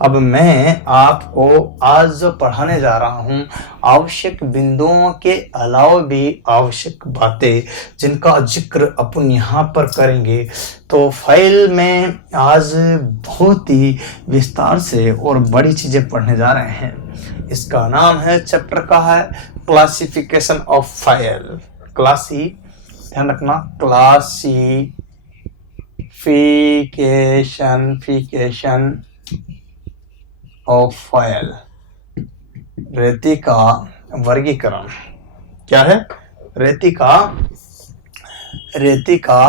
अब मैं आपको आज जो पढ़ाने जा रहा हूँ आवश्यक बिंदुओं के अलावा भी आवश्यक बातें जिनका जिक्र अपन यहाँ पर करेंगे। तो फाइल में आज बहुत ही विस्तार से और बड़ी चीज़ें पढ़ने जा रहे हैं। इसका नाम है, चैप्टर का है क्लासिफिकेशन ऑफ फाइल। ध्यान रखना, क्लासिफिकेशन ऑफ फाइल, रेती का वर्गीकरण। क्या है? रेती का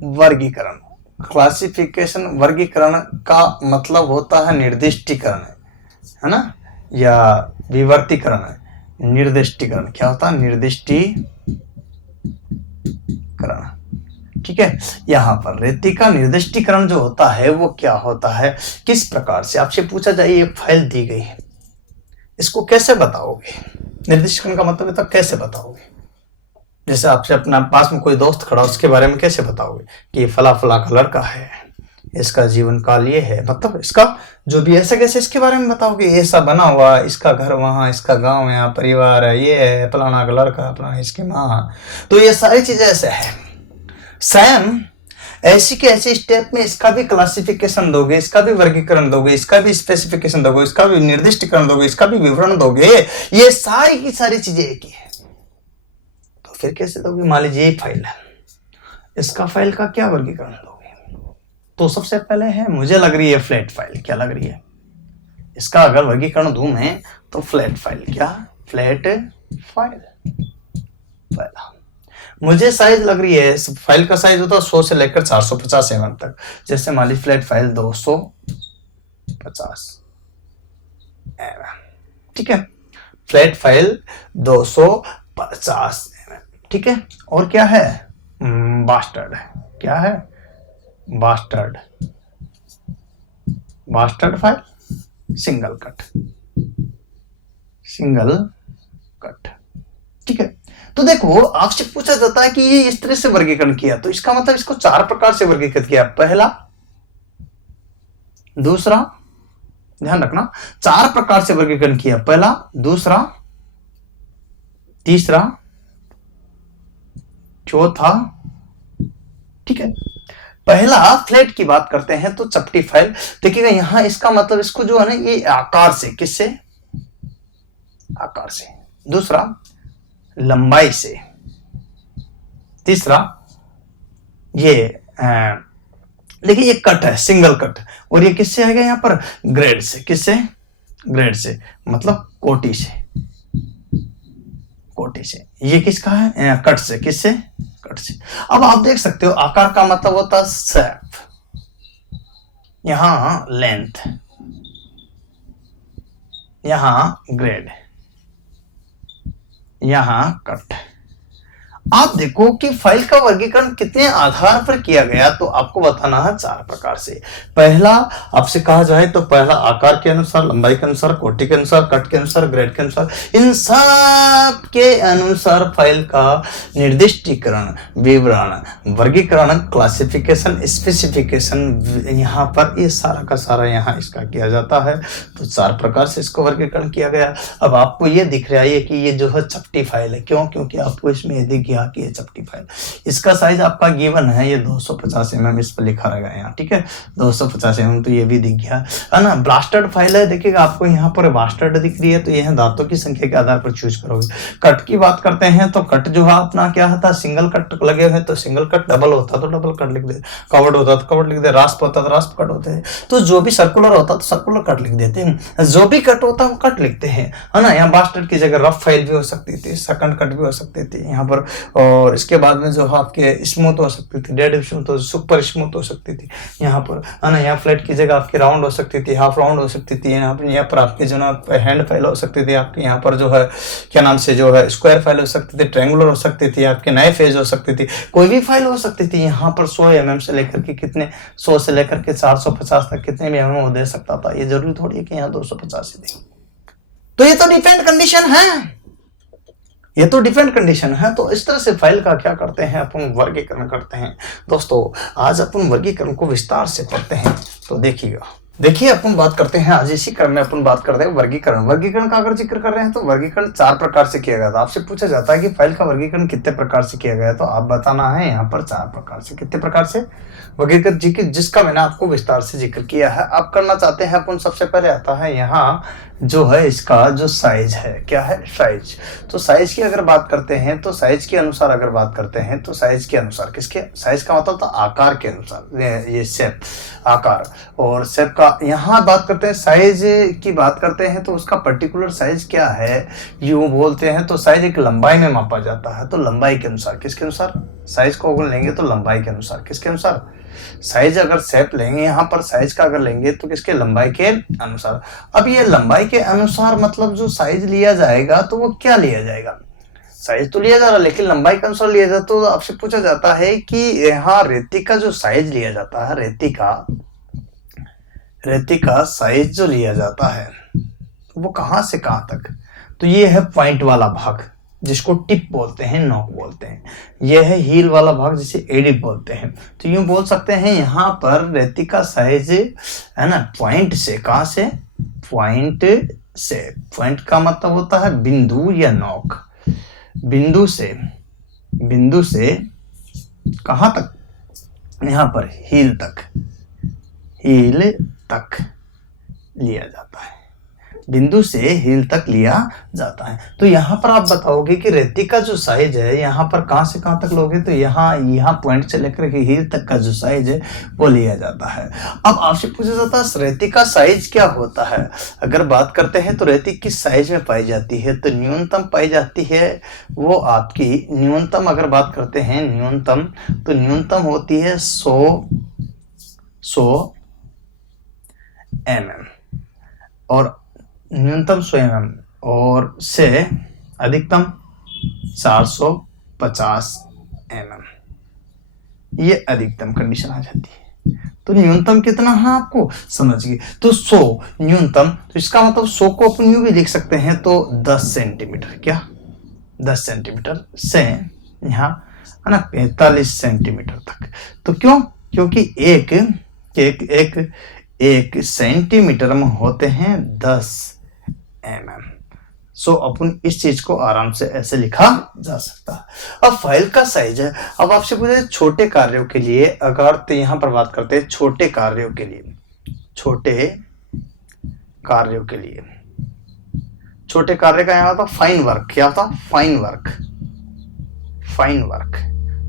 वर्गीकरण। क्लासिफिकेशन, वर्गीकरण का मतलब होता है निर्दिष्टीकरण, है ना, या विवर्तीकरण। निर्दिष्टीकरण क्या होता है? निर्दिष्टीकरण। ठीक है, यहाँ पर रेती का निर्दिष्टीकरण जो होता है वो क्या होता है, किस प्रकार से आपसे पूछा जाए, ये फाइल दी गई है, इसको कैसे बताओगे? निर्दिष्टीकरण का मतलब है तो कैसे बताओगे? जैसे आपसे अपना पास में कोई दोस्त खड़ा, उसके बारे में कैसे बताओगे कि ये फला फला कलर का है, इसका जीवन काल ये है, मतलब इसका जो भी ऐसे कैसे इसके बारे में बताओगे? ये सब बना हुआ, इसका घर वहाँ, इसका गांव यहाँ, परिवार है, ये है, फलाना का लड़का, फलाना इसकी माँ, तो ये सारी चीजें ऐसे है। सेम ऐसी के ऐसी स्टेप में इसका भी क्लासिफिकेशन दोगे, इसका भी वर्गीकरण दोगे, इसका भी स्पेसिफिकेशन दोगे, इसका भी निर्दिष्टीकरण दोगे, इसका भी विवरण दोगे, ये सारी की सारी चीजें एक ही है। तो फिर कैसे दोगे? मान लीजिए ये फाइल है, इसका फाइल का क्या वर्गीकरण दोगे? तो सबसे पहले है, मुझे लग रही है फ्लैट फाइल। क्या लग रही है? इसका अगर वर्गीकरण दूं मैं तो फ्लैट फाइल। क्या? Flat file. पहला मुझे साइज लग रही है, फाइल का साइज होता है 100 से लेकर 450 mm तक। जैसे मान ली फ्लैट फाइल 250 mm। ठीक है, फ्लैट फाइल 250 mm। ठीक है, और क्या है? बास्टर्ड है। क्या है? Bastard file, single cut. ठीक है, तो देखो आपसे पूछा जाता है कि ये इस तरह से वर्गीकरण किया, तो इसका मतलब इसको 4 प्रकार से वर्गीकृत किया। पहला, दूसरा, ध्यान रखना 4 प्रकार से वर्गीकरण किया। पहला, दूसरा, तीसरा, चौथा। ठीक है, पहला फ्लैट की बात करते हैं तो चपटी फाइल। देखिएगा यहां इसका मतलब इसको जो है ना, ये आकार से, किससे? आकार से। दूसरा, लंबाई से। तीसरा, ये देखिए ये कट है, सिंगल कट। और ये किससे आएगा? यहाँ पर ग्रेड से। किससे? ग्रेड से, मतलब कोटि से। ये किसका है? कट से। किससे? कट से। अब आप देख सकते हो आकार का मतलब होता है शेप, यहां लेंथ, यहां ग्रेड, यहां कट। आप देखो कि फाइल का वर्गीकरण कितने आधार पर किया गया, तो आपको बताना है 4 प्रकार से। पहला, आपसे कहा जाए तो पहला आकार के अनुसार, लंबाई के अनुसार, कोटि के अनुसार, कट के अनुसार, ग्रेड के अनुसार, इन सब के अनुसार फाइल का निर्दिष्टीकरण, विवरण, वर्गीकरण, क्लासिफिकेशन, स्पेसिफिकेशन, यहाँ पर ये सारा का सारा यहाँ इसका किया जाता है। तो 4 प्रकार से इसको वर्गीकरण किया गया। अब आपको ये दिख रहा है कि ये जो है चपटी फाइल है। क्यों? क्योंकि आपको इसमें ये दिख गया कि ये चपटी फाइल, इसका साइज आपका गिवन है, ये 250 mm इस पर लिखा रहेगा यहाँ। ठीक है, 250 mm, तो ये भी दिख गया है ना। ब्लास्टर्ड फाइल है, देखिएगा आपको यहाँ पर बास्टर्ड दिख रही है, तो यह दांतों की संख्या के आधार पर चूज करोगे। कट की बात करते हैं तो कट जो है अपना क्या होता है? सिंगल कट लगे हुए तो सिंगल कट, डबल होता तो डबल कट लिख दे, कवर्ड होता तो कवर्ड लिख दे, रास्प होता तो रास्प कट होते हैं। तो जो भी सर्कुलर होता तो सर्कुलर कट लिख देते हैं, जो भी कट होता है वो कट लिखते हैं, है ना। यहाँ बास्टर्ड की जगह रफ फाइल भी हो सकती थी, सेकंड कट भी हो सकती थी यहाँ पर। और इसके बाद में जो आपके स्मूथ हो सकती थी, डेड स्मूथ, सुपर स्मूथ हो सकती थी यहाँ पर, है ना। यहाँ फ्लैट की जगह आपकी राउंड हो सकती थी, हाफ राउंड हो सकती थी। यहाँ पर आपके जो ना हैंड फाइल हो सकती थी, आपके यहाँ पर जो है क्या नाम से जो है स्क्वायर फाइल हो सकती थी, ट्रायंगुलर हो सकती थी, आपके नए फेज हो सकती थी, कोई भी फाइल हो सकती थी। यहाँ पर 100 mm से लेकर के कितने 100 से लेकर के 450 तक कितने भी mm वो दे सकता था। ये जरूरी थोड़ी है कि यहाँ 250 ही दे। तो ये तो डिफरेंट कंडीशन है, ये तो डिफरेंट कंडीशन है। तो इस तरह से फाइल का क्या करते हैं अपन? वर्गीकरण करते हैं। दोस्तों आज अपन वर्गीकरण को विस्तार से पढ़ते हैं। तो देखिएगा देखिए अपन बात करते हैं आज इसी क्रम में अपन बात करते हैं वर्गीकरण। वर्गीकरण का अगर जिक्र कर रहे हैं तो वर्गीकरण 4 प्रकार से किया गया था। आपसे पूछा जाता है कि फाइल का वर्गीकरण कितने प्रकार से किया गया, तो आप बताना है यहाँ पर 4 प्रकार से। कितने प्रकार से वर्गीकरण जिसका मैंने आपको विस्तार से जिक्र किया है। आप करना चाहते हैं अपन, सबसे पहले आता है यहाँ जो है इसका जो साइज है, क्या है, साइज। तो साइज की अगर बात करते हैं तो साइज के अनुसार अगर बात करते हैं तो साइज के अनुसार, किसके, साइज का मतलब तो आकार के अनुसार, ये शेप, आकार। और शेप का यहाँ बात करते हैं, साइज की बात करते हैं तो उसका पर्टिकुलर साइज क्या है, यूं बोलते हैं तो साइज एक लंबाई में मापा जाता है। तो लंबाई के अनुसार, किसके अनुसार, साइज को अगर लेंगे तो लंबाई के अनुसार, किसके अनुसार, साइज अगर शेप लेंगे यहाँ पर साइज का अगर लेंगे तो किसके, लंबाई के अनुसार। अब ये लंबाई के अनुसार मतलब जो साइज लिया जाएगा तो वो क्या लिया जाएगा, साइज तो लिया जा रहा लेकिन लंबाई के अनुसार लिया जाता। तो आपसे पूछा जाता है कि यहाँ रेती का जो साइज लिया जाता है, रेती का साइज जो लिया जाता है वो कहां से कहां तक, तो ये है पॉइंट वाला भाग जिसको टिप बोलते हैं, नॉक बोलते हैं। यह है हील वाला भाग जिसे एडिप बोलते हैं। तो यूं बोल सकते हैं यहाँ पर रेती का साइज है ना, पॉइंट से, कहां से, पॉइंट से। पॉइंट का मतलब होता है बिंदु या नॉक, बिंदु से कहां तक, यहाँ पर हील तक लिया जाता है, बिंदु से हील तक लिया जाता है। तो यहाँ पर आप बताओगे कि रेती का जो साइज है यहाँ पर कहां से कहां तक लोगे, तो यहाँ पॉइंट से लेकर के हील तक का जो साइज है वो लिया जाता है। अब आपसे पूछा जाता है रेती का साइज क्या होता है। अगर बात करते हैं तो रेती किस साइज में पाई जाती है, तो न्यूनतम पाई जाती है वो आपकी न्यूनतम, अगर बात करते हैं न्यूनतम, तो न्यूनतम होती है 100 mm और न्यूनतम 100 mm और से अधिकतम 450 mm, ये अधिकतम कंडीशन आ जाती है। तो न्यूनतम कितना है आपको समझ गए, तो 100 न्यूनतम, तो इसका मतलब 100 को अपन यूं भी लिख सकते हैं तो 10 सेंटीमीटर, क्या 10 सेंटीमीटर से यहाँ है ना 45 सेंटीमीटर तक। तो क्यों, क्योंकि एक सेंटीमीटर में होते हैं 10 mm। सो अपन इस चीज को आराम से ऐसे लिखा जा सकता है। अब फाइल का साइज है। अब आपसे पूछे छोटे कार्यों के लिए, अगर तो यहां पर बात करते हैं छोटे कार्यों के लिए, छोटे कार्य का यहाँ था फाइन वर्क, क्या होता, फाइन वर्क,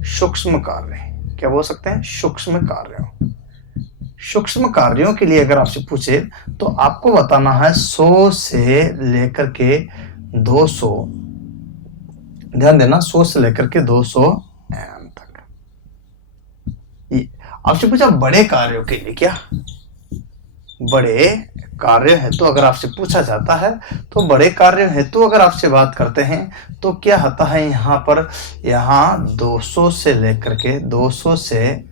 सूक्ष्म कार्य, क्या बोल सकते हैं, सूक्ष्म कार्यों के लिए अगर आपसे पूछे तो आपको बताना है 100 से लेकर के 200, ध्यान देना 100 से लेकर के 200 mm तक। आपसे पूछा बड़े कार्यों के लिए, क्या बड़े कार्य है, तो अगर आपसे पूछा जाता है तो बड़े कार्य है तो अगर आपसे बात करते हैं तो क्या होता है यहाँ पर, यहाँ 200 से लेकर के 200 से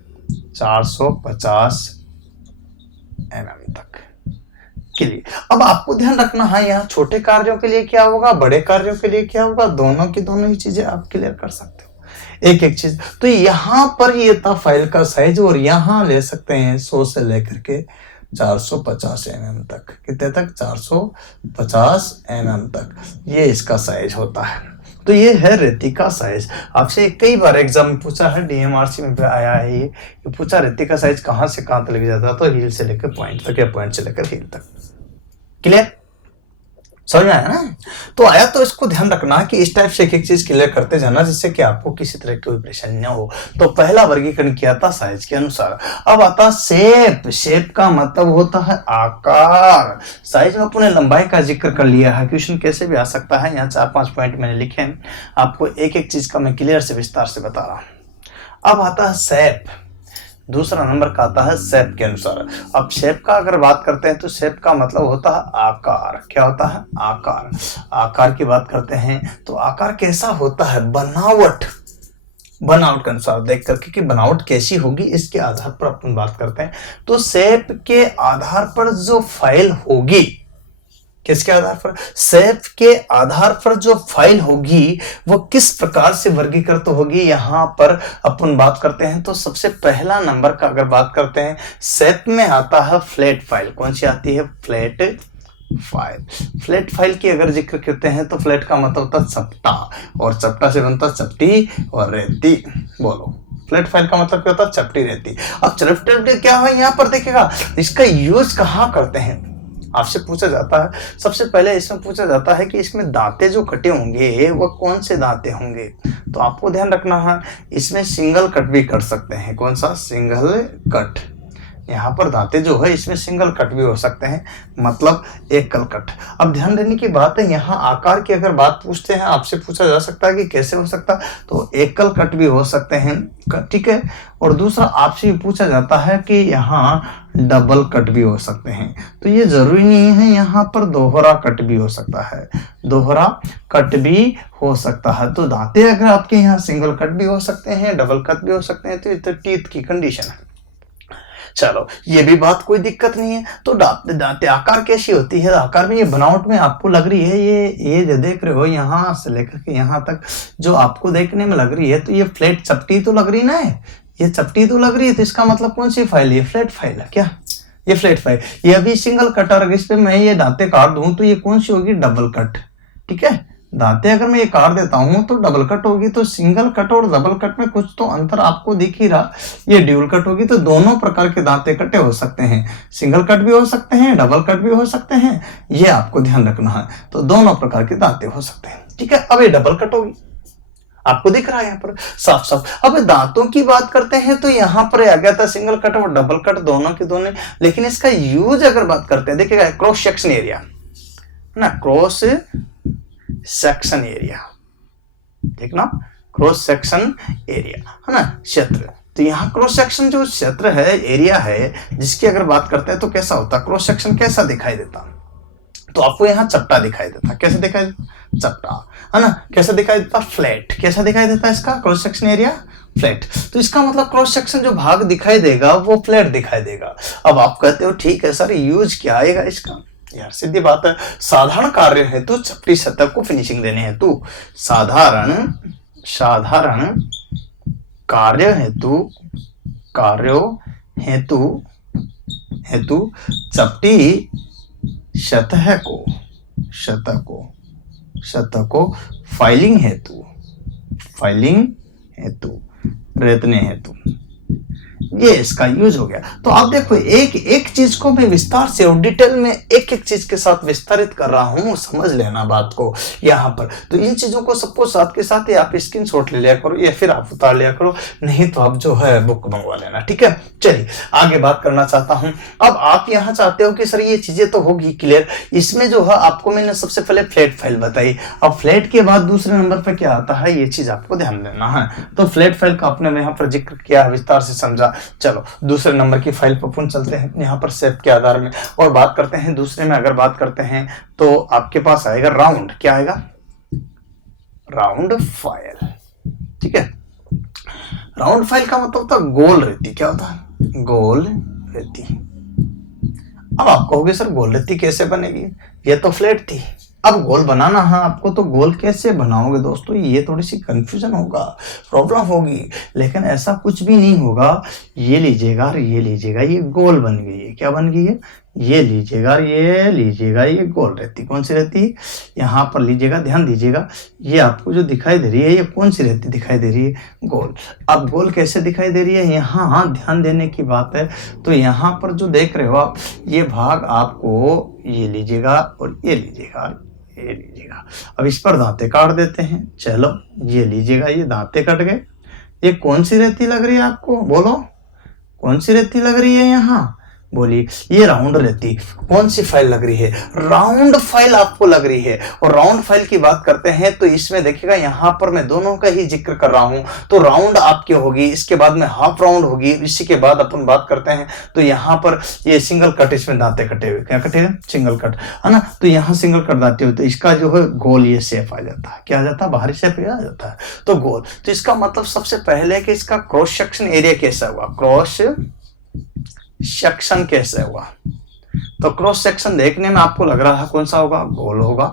450 mm तक के लिए। अब आपको ध्यान रखना है यहाँ छोटे कार्यों के लिए क्या होगा, बड़े कार्यों के लिए क्या होगा, दोनों की दोनों ही चीजें आप क्लियर कर सकते हो, एक एक चीज। तो यहाँ पर ये था फाइल का साइज, और यहाँ ले सकते हैं 100 से लेकर के 450 mm तक, कितने तक, 450 mm तक, ये इसका साइज होता है। तो ये है रेती का साइज। आपसे कई बार एग्जाम में पूछा है, डीएमआरसी में भी आया है ये पूछा रेती का साइज कहां से कहां तक लग जाता है, तो हील से लेकर पॉइंट तक या पॉइंट से लेकर हील तक। क्लियर, समझ में आया ना, तो आया। तो इसको ध्यान रखना कि इस टाइप से एक एक चीज क्लियर करते जाना जिससे कि आपको किसी तरह की कोई परेशानी ना हो। तो पहला वर्गीकरण किया था साइज के अनुसार। अब आता शेप का मतलब होता है आकार। साइज में अपने लंबाई का जिक्र कर लिया है, क्वेश्चन कैसे भी आ सकता है। यहाँ 4-5 पॉइंट मैंने लिखे हैं, आपको एक एक चीज का मैं क्लियर से विस्तार से बता रहा हूं। अब आता है शेप, दूसरा नंबर का आता है शेप के अनुसार। अब शेप का अगर बात करते हैं तो शेप का मतलब होता है आकार, क्या होता है, आकार की बात करते हैं तो आकार कैसा होता है, बनावट के अनुसार देख करके कि बनावट कैसी होगी इसके आधार पर अपन बात करते हैं। तो शेप के आधार पर जो फाइल होगी, किसके आधार पर? शेप के आधार पर जो फाइल होगी वो किस प्रकार से वर्गीकृत होगी, यहां पर अपन बात करते हैं। तो सबसे पहला नंबर का अगर बात करते हैं, शेप में आता है फ्लैट फाइल। कौन सी आती है? Flat file. फ्लैट फाइल की अगर जिक्र करते हैं तो फ्लैट का मतलब होता है चपटा, और चपटा से बनता चपटी और रेती। बोलो, फ्लैट फाइल का मतलब क्या होता है? चपटी रेती। अब चपटी क्या है यहाँ पर देखिएगा, इसका यूज कहाँ करते हैं आपसे पूछा जाता है। सबसे पहले इसमें पूछा जाता है कि इसमें दांते जो कटे होंगे वो कौन से दांते होंगे। तो आपको ध्यान रखना है, इसमें सिंगल कट भी कर सकते हैं। कौन सा? Single cut. यहाँ पर दांते जो है इसमें सिंगल कट भी हो सकते हैं, मतलब एकल कट। अब ध्यान देने की बात है, यहाँ आकार की अगर बात पूछते हैं, आपसे पूछा जा सकता है कि कैसे हो सकता है, तो एकल कट भी हो सकते हैं, ठीक है। और दूसरा आपसे पूछा जाता है कि यहाँ डबल कट भी हो सकते हैं। तो ये जरूरी नहीं है, यहाँ पर दोहरा कट भी हो सकता है, दोहरा कट भी हो सकता है। तो दांते अगर आपके यहाँ सिंगल कट भी हो सकते हैं, डबल कट भी हो सकते हैं, तो ये तो टीथ की कंडीशन है। चलो, ये भी बात कोई दिक्कत नहीं है। तो दांते आकार कैसी होती है? आकार में ये बनावट में आपको लग रही है, ये जो देख रहे हो यहाँ से लेकर के यहाँ तक जो आपको देखने में लग रही है, तो ये फ्लैट चपटी तो लग रही ना है, ये चपटी तो लग रही है। तो इसका मतलब कौन सी फाइल है? फ्लैट फाइल है क्या? ये फ्लैट फाइल। ये अभी सिंगल कट, और इस पे मैं ये दांते काट दूं तो ये कौन सी होगी? डबल कट, ठीक है। दांते अगर मैं ये काट देता हूं तो डबल कट होगी। तो सिंगल कट और डबल कट में कुछ तो अंतर आपको दिख ही रहा, ये ड्यूल कट होगी। तो दोनों प्रकार के दांते कटे हो सकते हैं, सिंगल कट भी हो सकते हैं, डबल कट भी हो सकते हैं, ये आपको ध्यान रखना है। तो दोनों प्रकार के दांते हो सकते हैं, ठीक है। अब ये डबल कट होगी, आपको दिख रहा है यहाँ पर साफ साफ। अब दांतों की बात करते हैं तो यहाँ पर आ गया था सिंगल कट और डबल कट दोनों के दोनों, लेकिन इसका यूज अगर बात करते हैं, देखिएगा क्रॉस सेक्शन एरिया ना, क्रॉस सेक्शन एरिया, देखना, क्रॉस सेक्शन एरिया है ना, क्षेत्र। तो यहाँ क्रॉस सेक्शन जो क्षेत्र है, एरिया है, जिसकी अगर बात करते हैं तो कैसा होता है? क्रॉस सेक्शन कैसा दिखाई देता? तो आपको यहाँ चपटा दिखाई देता। कैसे दिखाई देता? चपटा, है ना। कैसा दिखाई देता? फ्लैट। कैसा दिखाई देता है इसका क्रॉस सेक्शन एरिया? फ्लैट। तो इसका मतलब क्रॉस सेक्शन जो भाग दिखाई देगा वो फ्लैट दिखाई देगा। अब आप कहते हो ठीक है सर, यूज क्या आएगा इसका? यार सीधी बात है, साधारण कार्य हेतु चपटी सतह को फिनिशिंग देने हेतु, साधारण कार्य हेतु चपटी सतह को फाइलिंग हेतु रेतने हेतु, ये इसका यूज हो गया। तो आप देखो, एक एक चीज को मैं विस्तार से और डिटेल में एक एक चीज के साथ विस्तारित कर रहा हूं, समझ लेना बात को यहाँ पर। तो इन चीजों को सबको साथ के साथ ही आप स्क्रीनशॉट ले लिया करो, या फिर आप उतार लिया करो, नहीं तो आप जो है बुक मंगवा लेना, ठीक है। चलिए आगे बात करना चाहता हूं। अब आप यहाँ चाहते हो कि सर ये चीजें तो होगी क्लियर, इसमें जो है आपको मैंने सबसे पहले फ्लैट फाइल बताई। अब फ्लैट के बाद दूसरे नंबर पर क्या आता है, ये चीज आपको ध्यान देना है। तो फ्लैट फाइल का आपने यहाँ पर जिक्र किया, विस्तार से समझा। चलो दूसरे नंबर की फाइल पर पुनः चलते हैं, यहाँ पर शेप के आधार में और बात करते हैं। दूसरे में अगर बात करते हैं तो आपके पास आएगा राउंड। क्या आएगा? राउंड फाइल, ठीक है। राउंड फाइल का मतलब होता है गोल रेती। क्या होता है? गोल रेती। अब आप कहोगे सर गोल रेती कैसे बनेगी, ये तो फ्लैट थी। अब गोल बनाना है आपको, तो गोल कैसे बनाओगे दोस्तों, ये थोड़ी सी कंफ्यूजन होगा, प्रॉब्लम होगी, लेकिन ऐसा कुछ भी नहीं होगा। ये लीजिएगा और ये लीजिएगा, ये गोल बन गई है। क्या बन गई है? ये लीजिएगा और ये लीजिएगा, ये गोल रेती। कौन सी रेती? यहाँ पर लीजिएगा, ध्यान दीजिएगा, ये आपको जो दिखाई दे रही है, ये कौन सी रेती दिखाई दे रही है? गोल। अब गोल कैसे दिखाई दे रही है, यहाँ ध्यान देने की बात है। तो यहाँ पर जो देख रहे हो आप, ये भाग आपको ये लीजिएगा और ये लीजिएगा, ये लीजिएगा। अब इस पर दांते काट देते हैं। चलो ये लीजिएगा, ये दांते कट गए। ये कौन सी रेती लग रही है आपको? बोलो, कौन सी रेती लग रही है यहाँ? बोलिए। ये राउंड रेती। कौन सी फाइल लग रही है? राउंड फाइल आपको लग रही है। और राउंड फाइल की बात करते हैं तो इसमें देखिएगा, यहाँ पर मैं दोनों का ही जिक्र कर रहा हूं। तो राउंड आपकी होगी, इसके बाद में हाफ राउंड होगी, इसी के बाद अपन बात करते हैं तो यहाँ पर ये सिंगल कट, इसमें दांते कटे हुए। क्या कटे हुए? सिंगल कट, है ना। तो यहाँ सिंगल कट दांते हुए, तो इसका जो है गोल ये शेप आ जाता है। क्या आ जाता है? बाहरी शेप आ जाता है, तो गोल। तो इसका मतलब सबसे पहले कि इसका क्रॉस सेक्शन एरिया कैसा हुआ, क्रॉस सेक्शन कैसे हुआ, तो क्रॉस सेक्शन देखने में आपको लग रहा है कौन सा होगा, गोल होगा,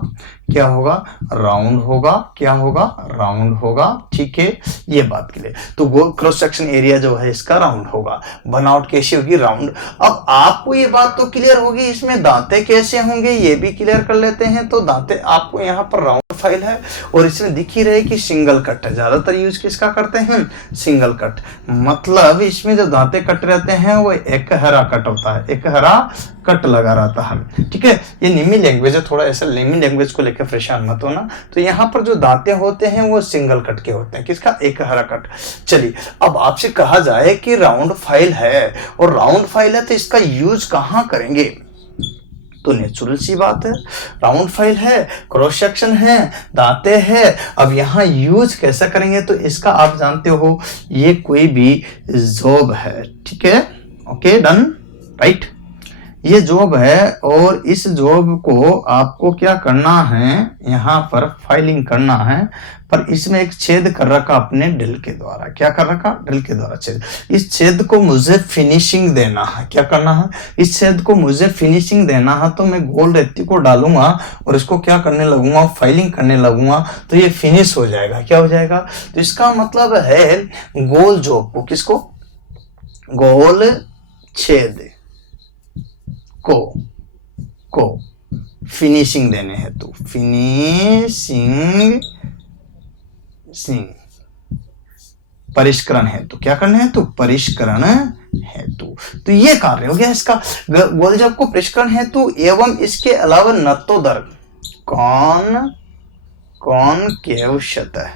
क्या होगा, राउंड होगा, क्या होगा, राउंड होगा, ठीक है, ये बात के लिए तो गोल क्रॉस सेक्शन एरिया जो है इसका राउंड होगा, बनावट कैसी होगी, राउंड। अब आपको ये बात तो क्लियर होगी, इसमें दांते कैसे होंगे ये भी क्लियर कर लेते हैं। तो दांते आपको यहाँ पर राउंड फाइल है और इसमें दिख ही रहे कि सिंगल कट है, ज्यादातर यूज किसका करते हैं, सिंगल कट, मतलब इसमें जो दांते कट रहते हैं वो एक हरा कट होता है, एक हरा कट लगा रहता है, ठीक है। ये निमी लैंग्वेज है, थोड़ा ऐसा निमी लैंग्वेज को लेकर परेशान मत होना। तो यहाँ पर जो दांते होते हैं वो सिंगल कट के होते हैं, किसका, एक हरा कट। चलिए अब आपसे कहा जाए कि राउंड फाइल है और राउंड फाइल है तो इसका यूज कहाँ करेंगे, तो नेचुरल सी बात है, राउंड फाइल है, क्रॉस सेक्शन है, दांते हैं, अब यहाँ यूज कैसा करेंगे, तो इसका आप जानते हो ये कोई भी जॉब है, ठीक है, ओके डन राइट, ये जॉब है और इस जॉब को आपको क्या करना है, यहाँ पर फाइलिंग करना है, पर इसमें एक छेद कर रखा अपने ड्रिल के द्वारा, क्या कर रखा, ड्रिल के द्वारा छेद, इस छेद को मुझे फिनिशिंग देना है, क्या करना है, इस छेद को मुझे फिनिशिंग देना है, तो मैं गोल रेती को डालूंगा और इसको क्या करने लगूंगा, फाइलिंग करने लगूंगा, तो ये फिनिश हो जाएगा, क्या हो जाएगा, तो इसका मतलब है गोल जॉब को, किसको, गोल छेद को फिनिशिंग देने हेतु, फिनिशिंग परिष्करण हेतु, क्या करने हेतु, परिष्करण हेतु, तो ये कार्य हो गया इसका। गोल जॉब को परिष्करण हेतु एवं इसके अलावा नतोदर कॉनकेव सतह,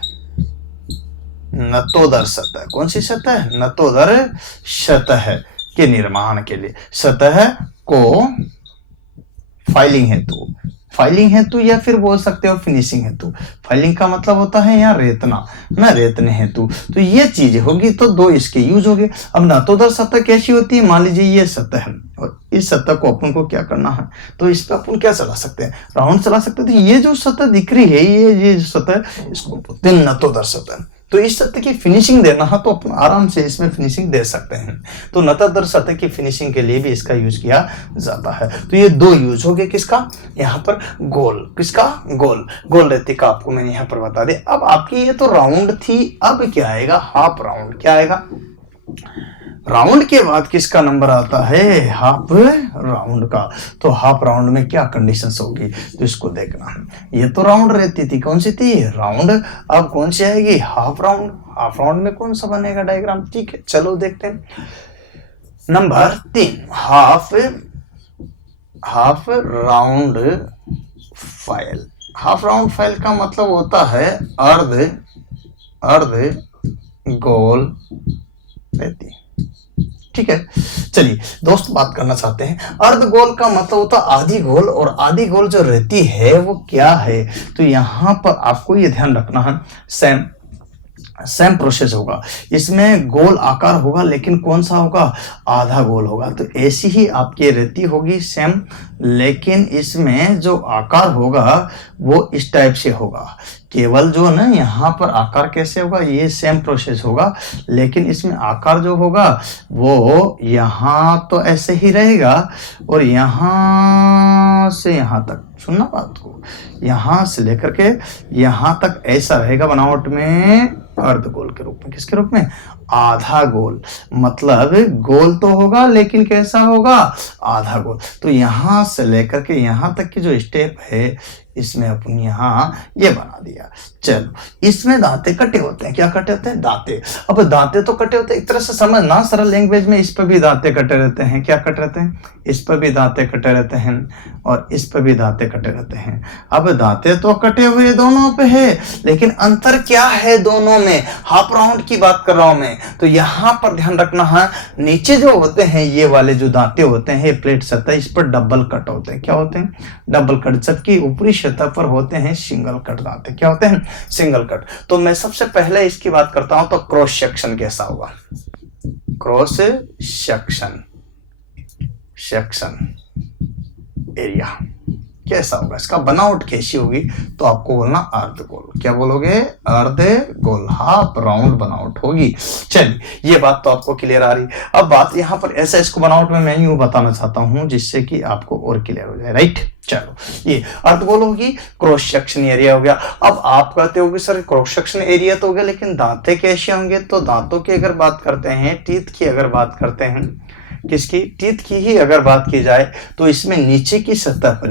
नतोदर सतह, कौन सी सतह, नतोदर सतह के निर्माण के लिए, सतह को फाइलिंग हेतु या फिर बोल सकते हो फिनिशिंग हेतु, फाइलिंग का मतलब होता है यहाँ रेतना ना, रेतने हेतु, तो ये चीज होगी, तो दो इसके यूज हो गए। अब नतोदर सतह कैसी होती है, मान लीजिए ये सतह है और इस सतह को अपन को क्या करना है, तो इस पे अपन क्या चला सकते हैं, राउंड चला सकते हैं, तो ये जो सतह दिख रही है, ये सतह, इसको बोलते हैं नतोदर सतह। तो इस सतह की फिनिशिंग देना है तो अपन आराम से इसमें फिनिशिंग दे सकते हैं, तो नतोदर सतह की फिनिशिंग के लिए भी इसका यूज किया जाता है। तो ये दो यूज हो गए, किसका, यहाँ पर गोल, किसका, गोल रेती का आपको मैंने यहाँ पर बता दिया। अब आपकी ये तो राउंड थी, अब क्या आएगा, हाफ राउंड, क्या आएगा, राउंड के बाद किसका नंबर आता है, हाफ राउंड का। तो हाफ राउंड में क्या कंडीशंस होगी, तो इसको देखना, ये तो राउंड रहती थी, कौन सी थी, राउंड, अब कौन सी आएगी, हाफ राउंड। हाफ राउंड में कौन सा बनेगा डायग्राम, ठीक है, चलो देखते हैं। Number 3, half round file. Half round file का मतलब होता है अर्ध गोल रहती, ठीक है। चलिए दोस्त बात करना चाहते हैं, अर्धगोल का मतलब होता है आधी गोल, और आधी गोल जो रहती है वो क्या है, तो यहां पर आपको ये ध्यान रखना है, सेम प्रोसेस होगा, इसमें गोल आकार होगा लेकिन कौन सा होगा, आधा गोल होगा। तो ऐसी ही आपकी रेती होगी सेम, लेकिन इसमें जो आकार होगा वो इस टाइप से होगा, केवल जो ना यहाँ पर आकार कैसे होगा, ये सेम प्रोसेस होगा, लेकिन इसमें आकार जो होगा वो यहाँ तो ऐसे ही रहेगा, और यहाँ से यहाँ तक, सुनना बात को, यहाँ से लेकर के यहाँ तक ऐसा रहेगा बनावट में, अर्धगोल के रूप में, किसके रूप में, आधा गोल, मतलब गोल तो होगा लेकिन कैसा होगा, आधा गोल। तो यहाँ से लेकर के यहाँ तक की जो स्टेप है इसमें अपन यहाँ ये बना दिया। चलो इसमें दांते कटे होते हैं, क्या कटे होते हैं, दांते। अब दांते तो कटे होते हैं, एक तरह से समझना सरल लैंग्वेज में, इस पर भी दांते कटे रहते हैं, क्या कटे रहते हैं, इस पर भी दांते कटे रहते हैं और इस पर भी दांते कटे रहते हैं। अब दांते तो कटे हुए दोनों पे है, लेकिन अंतर क्या है दोनों में, हाफ राउंड की बात कर रहा हूं मैं। तो यहाँ पर ध्यान रखना है, नीचे जो होते हैं ये वाले जो दांते होते हैं, ये प्लेट सतह, इस पर डबल कट होते हैं, क्या होते हैं, डबल कट, जबकि ऊपरी सतह पर होते हैं सिंगल कट दांते, क्या होते हैं, सिंगल कट। तो मैं सबसे पहले इसकी बात करता हूं, तो क्रॉस सेक्शन कैसा होगा, क्रॉस सेक्शन एरिया कैसा होगा, इसका बनावट कैसी होगी, तो आपको बोलना अर्धगोल। क्या बोलोगे, अर्धगोल, हाफ राउंड बनावट होगी। चलिए, ये बात तो आपको क्लियर आ रही। अब बात यहाँ पर ऐसा, इसको बनावट में मैं यूं बताना चाहता हूं जिससे कि आपको और क्लियर हो जाए, राइट। चलो, ये अर्धगोल होगी, क्रॉस सेक्शन एरिया हो गया। अब आप कहते हो कि सर क्रॉस सेक्शन एरिया तो हो गया, लेकिन दांते कैसे होंगे, तो दांतों की अगर बात करते हैं, टीथ की अगर बात करते हैं, किसकी, टीथ की ही अगर बात की जाए, तो इसमें नीचे की सतह पर,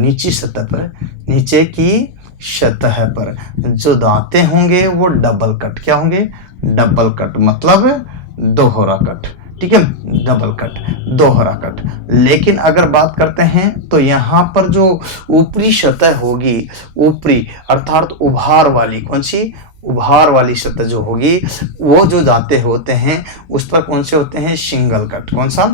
नीचे की सतह पर जो दांते होंगे वो डबल कट, क्या होंगे, डबल कट, मतलब दोहरा कट, ठीक है, डबल कट, दोहरा कट। लेकिन अगर बात करते हैं तो यहाँ पर जो ऊपरी सतह होगी, ऊपरी अर्थात उभार वाली, कौन सी, उभार वाली सतह जो होगी, वो जो दांते होते हैं उस पर कौन से होते हैं, सिंगल कट। कौन सा,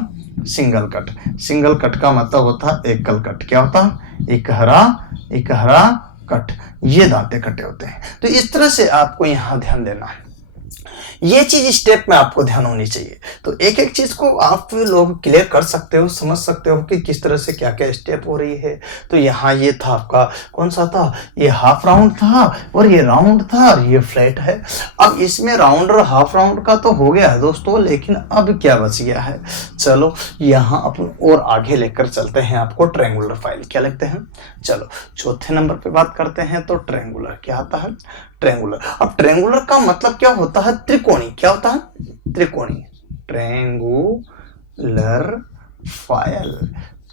सिंगल कट। सिंगल कट का मतलब होता है एकल कट। क्या होता है, एकहरा कट। ये दांते कटे होते हैं। तो इस तरह से आपको यहां ध्यान देना है, ये चीज स्टेप में आपको ध्यान होनी चाहिए। तो एक एक चीज को आप लोग क्लियर कर सकते हो, समझ सकते हो कि किस तरह से क्या क्या स्टेप हो रही है। तो यहाँ ये था आपका, कौन सा था, ये हाफ राउंड था, और ये राउंड था, और ये फ्लैट है। अब इसमें राउंड और हाफ राउंड का तो हो गया है दोस्तों, लेकिन अब क्या बच गया है, चलो यहाँ अपन और आगे लेकर चलते हैं आपको ट्रायंगुलर फाइल। क्या लिखते हैं, चलो चौथे नंबर पे बात करते हैं। तो ट्रायंगुलर क्या आता है, ट्रायंगुलर। अब ट्रायंगुलर का मतलब क्या होता है, त्रिकोणी। क्या होता है, त्रिकोणी, ट्रायंगुलर फाइल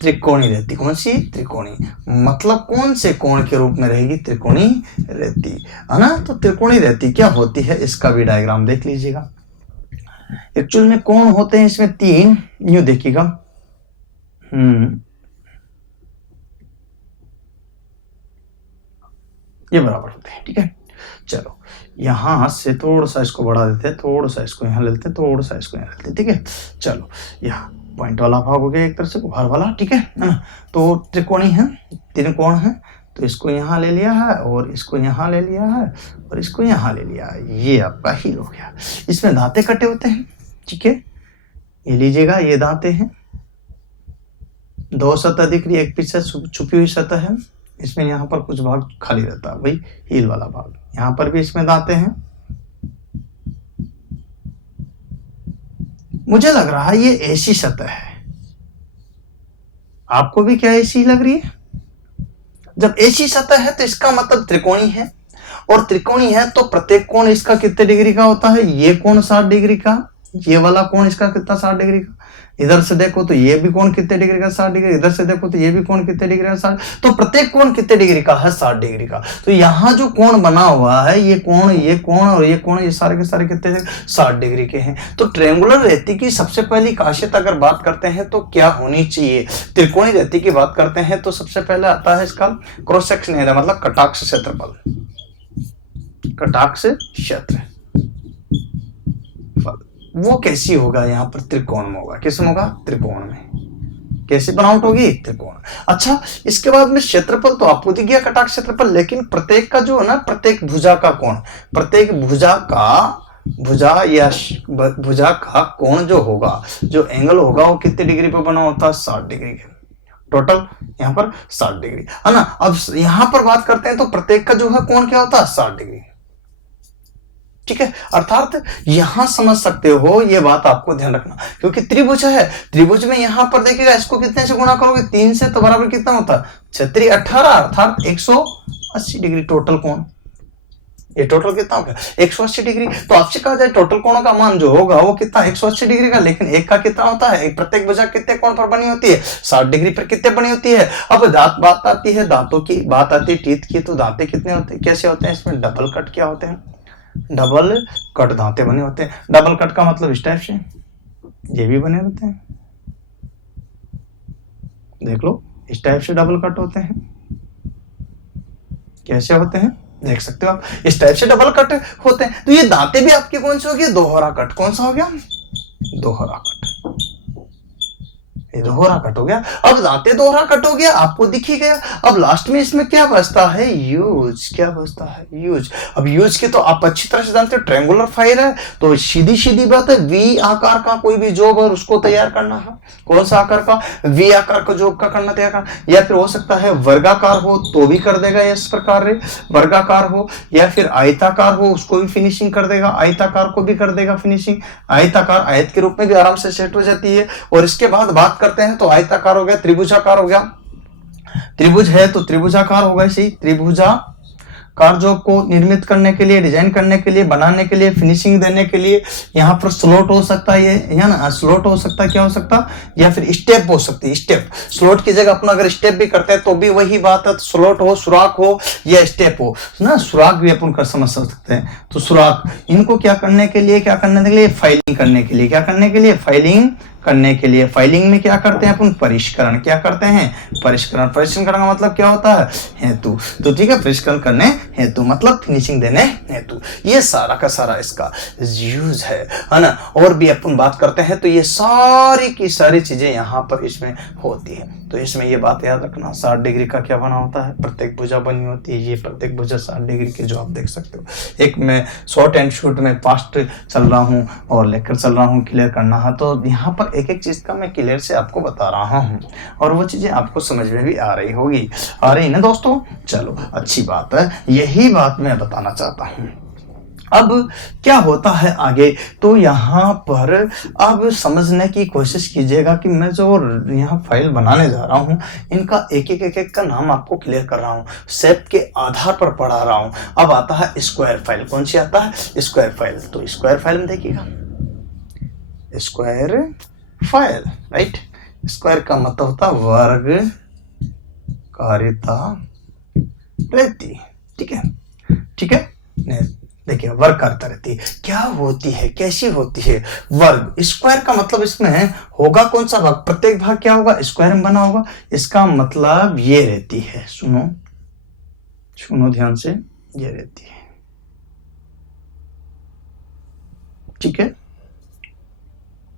त्रिकोणी रहती। कौन सी, त्रिकोणी, मतलब कौन से कोण के रूप में रहेगी, त्रिकोणी रहती है ना। तो त्रिकोणी रहती क्या होती है, इसका भी डायग्राम देख लीजिएगा। एक्चुअल में कोण होते हैं इसमें तीन, यूं देखिएगा, ये बराबर होते हैं, ठीक है। चलो यहां से थोड़ा सा इसको बढ़ा देते हैं, थोड़ा सा इसको यहां ले लेते हैं, थोड़ा सा इसको यहां ले लेते हैं, ठीक है। चलो यहाँ पॉइंट वाला भाग हो गया एक तरह से, उभार वाला, ठीक है ना। तो त्रिकोणी है, तीन कोण है, तो इसको यहाँ ले लिया है, और इसको यहाँ ले लिया है, और इसको यहाँ ले लिया है, ये आपका हील हो गया। इसमें दांते कटे होते हैं, ठीक है, ये लीजिएगा, ये दांते हैं, दो सतह दिख रही है, एक पीछे छुपी हुई सतह है, इसमें यहाँ पर कुछ भाग खाली रहता है, वही हील वाला भाग। यहाँ पर भी इसमें दांते हैं। मुझे लग रहा है ये ऐसी सतह है, आपको भी क्या ऐसी लग रही है। जब ऐसी सतह है तो इसका मतलब त्रिकोणी है, और त्रिकोणी है तो प्रत्येक कोण इसका कितने डिग्री का होता है, ये कोण 60 डिग्री का, ये वाला कोण इसका कितना 60 डिग्री का। इधर से देखो तो ये भी कोण कितने डिग्री का, 60 डिग्री। इधर से देखो तो ये भी कोण कितने डिग्री का, 60। तो प्रत्येक कोण कितने डिग्री का है, 60 डिग्री का। तो यहाँ जो कोण बना हुआ है, ये कोण और ये कोण, ये सारे के सारे कितने 60 डिग्री के हैं। तो ट्रायंगुलर रेती की सबसे पहली खासियत अगर बात करते हैं तो क्या होनी चाहिए, त्रिकोणी रेती की बात करते हैं तो सबसे पहले आता है इसका क्रॉस सेक्शन एरिया, मतलब कटाक्ष क्षेत्रफल, कटाक्ष क्षेत्र वो कैसी होगा, यहाँ पर त्रिकोण में होगा। किस में होगा, त्रिकोण में। कैसी बनावट होगी, त्रिकोण। अच्छा, इसके बाद में क्षेत्रफल तो आपको दिख गया, कटाक्ष क्षेत्रफल, लेकिन प्रत्येक का जो है ना, प्रत्येक भुजा का कोण, प्रत्येक भुजा का कोण जो होगा, जो एंगल होगा, वो कितने डिग्री पे बना होता है, 60 डिग्री के टोटल, यहाँ पर 60 डिग्री है ना। अब यहाँ पर बात करते हैं तो प्रत्येक का जो है कोण क्या होता है, 60 डिग्री, ठीक है। अर्थात यहां समझ सकते हो, ये बात आपको ध्यान रखना, क्योंकि त्रिभुज है, त्रिभुज में यहां पर देखिएगा, इसको कितने से गुणा करोगे, 3 से, तो बराबर कितना होता है, 36 18, अर्थात 180 डिग्री टोटल कोण। ये टोटल कितना हो गया, 180 डिग्री। तो आपसे कहा जाए टोटल कोणों का मान जो होगा वो कितना, 180 डिग्री का, लेकिन एक का कितना होता है, प्रत्येक भुजा कितने कोण पर बनी होती है, 60 डिग्री पर कितने बनी होती है। अब बात आती है दांतों की, बात आती है टीथ की, तो दांते कितने होते हैं, कैसे होते हैं, इसमें डबल कट क्या होते हैं, डबल कट दांते बने होते हैं। डबल कट का मतलब इस टाइप से ये भी बने रहते हैं, देख लो, इस टाइप से डबल कट होते हैं। कैसे होते हैं देख सकते हो आप, इस टाइप से डबल कट होते हैं। तो ये दांते भी आपके कौन से हो गए, दोहरा कट। कौन सा हो गया, दोहरा कट, ये दोहरा कट हो गया। अब दांते दोहरा कट हो गया, आपको दिख ही गया। अब लास्ट में इसमें क्या बचता है, यूज। क्या बचता है, यूज। अब यूज के तो आप अच्छी तरह से जानते हो ट्रायंगुलर फाइल है, तो सीधी सीधी बात है, वी आकार का कोई भी जॉब है उसको तैयार करना है। कौन सा आकार का, वी आकार का जॉब का करना तैयार करना, या फिर हो सकता है वर्गाकार हो तो भी कर देगा इस प्रकार से, वर्गाकार हो, या फिर आयताकार हो उसको भी फिनिशिंग कर देगा, आयताकार को भी कर देगा फिनिशिंग। आयताकार आयत के रूप में भी आराम से सेट हो जाती है। और इसके बाद बात करते हैं तो आयताकार हो गया, त्रिभुजाकार हो गया, त्रिभुज है तो त्रिभुजाकार होगा। इसी त्रिभुजाकार जॉब को निर्मित करने के लिए, डिजाइन करने के लिए, बनाने के लिए, फिनिशिंग देने के लिए यहाँ पर स्लॉट हो सकता है, ये ना स्लॉट हो सकता है, क्या हो सकता, या फिर स्टेप हो सकती है। स्टेप, स्लॉट की जगह अपना अगर स्टेप भी करते हैं तो भी वही बात है, तो स्लॉट हो, सुराख हो या स्टेप हो ना, सुराख भी अपन कर समझ सकते हैं। तो सुराख, इनको क्या करने के लिए, क्या करने के लिए, फाइलिंग करने के लिए, क्या करने के लिए, फाइलिंग करने के लिए। फाइलिंग में क्या करते हैं अपन, परिष्करण। क्या करते हैं, परिष्करण। परिष्करण का मतलब क्या होता है, हेतु। तो ठीक है, परिष्करण करने हेतु मतलब फिनिशिंग देने हेतु। ये सारा का सारा इसका यूज है ना। और भी अपन बात करते हैं तो ये सारी की सारी चीजें यहाँ पर इसमें होती है। तो इसमें ये बात याद रखना, 60 डिग्री का क्या बना होता है, प्रत्येक भुजा बनी होती है। ये प्रत्येक भुजा 60 डिग्री की जो आप देख सकते हो। एक मैं शॉर्ट एंड शूट में फास्ट चल रहा हूँ और लेकर चल रहा हूँ, क्लियर करना है तो यहाँ पर एक एक चीज का मैं क्लियर से आपको बता रहा हूँ और वो चीजें आपको समझ में भी आ रही होगी। आ रही ना दोस्तों, चलो अच्छी बात है, यही बात मैं बताना चाहता हूँ। अब क्या होता है आगे, तो यहाँ पर अब समझने की कोशिश कीजिएगा कि मैं जो यहाँ फाइल बनाने जा रहा हूँ इनका एक एक का नाम आपको क्लियर कर रहा हूँ, शेप के आधार पर पढ़ा रहा हूँ। अब आता है स्क्वायर फाइल। कौन सी आता है, स्क्वायर फाइल। तो स्क्वायर फाइल में देखिएगा, स्क्वायर फाइल, राइट। स्क्वायर का मतलब होता है वर्ग कारिता रहती, ठीक है, ठीक है। देखिए वर्ग करता रहती है, क्या होती है, कैसी होती है, वर्ग। स्क्वायर का मतलब इसमें होगा कौन सा भाग, प्रत्येक भाग क्या होगा, स्क्वायर में बना होगा। इसका मतलब ये रहती है, सुनो सुनो ध्यान से, ये रहती है, ठीक है,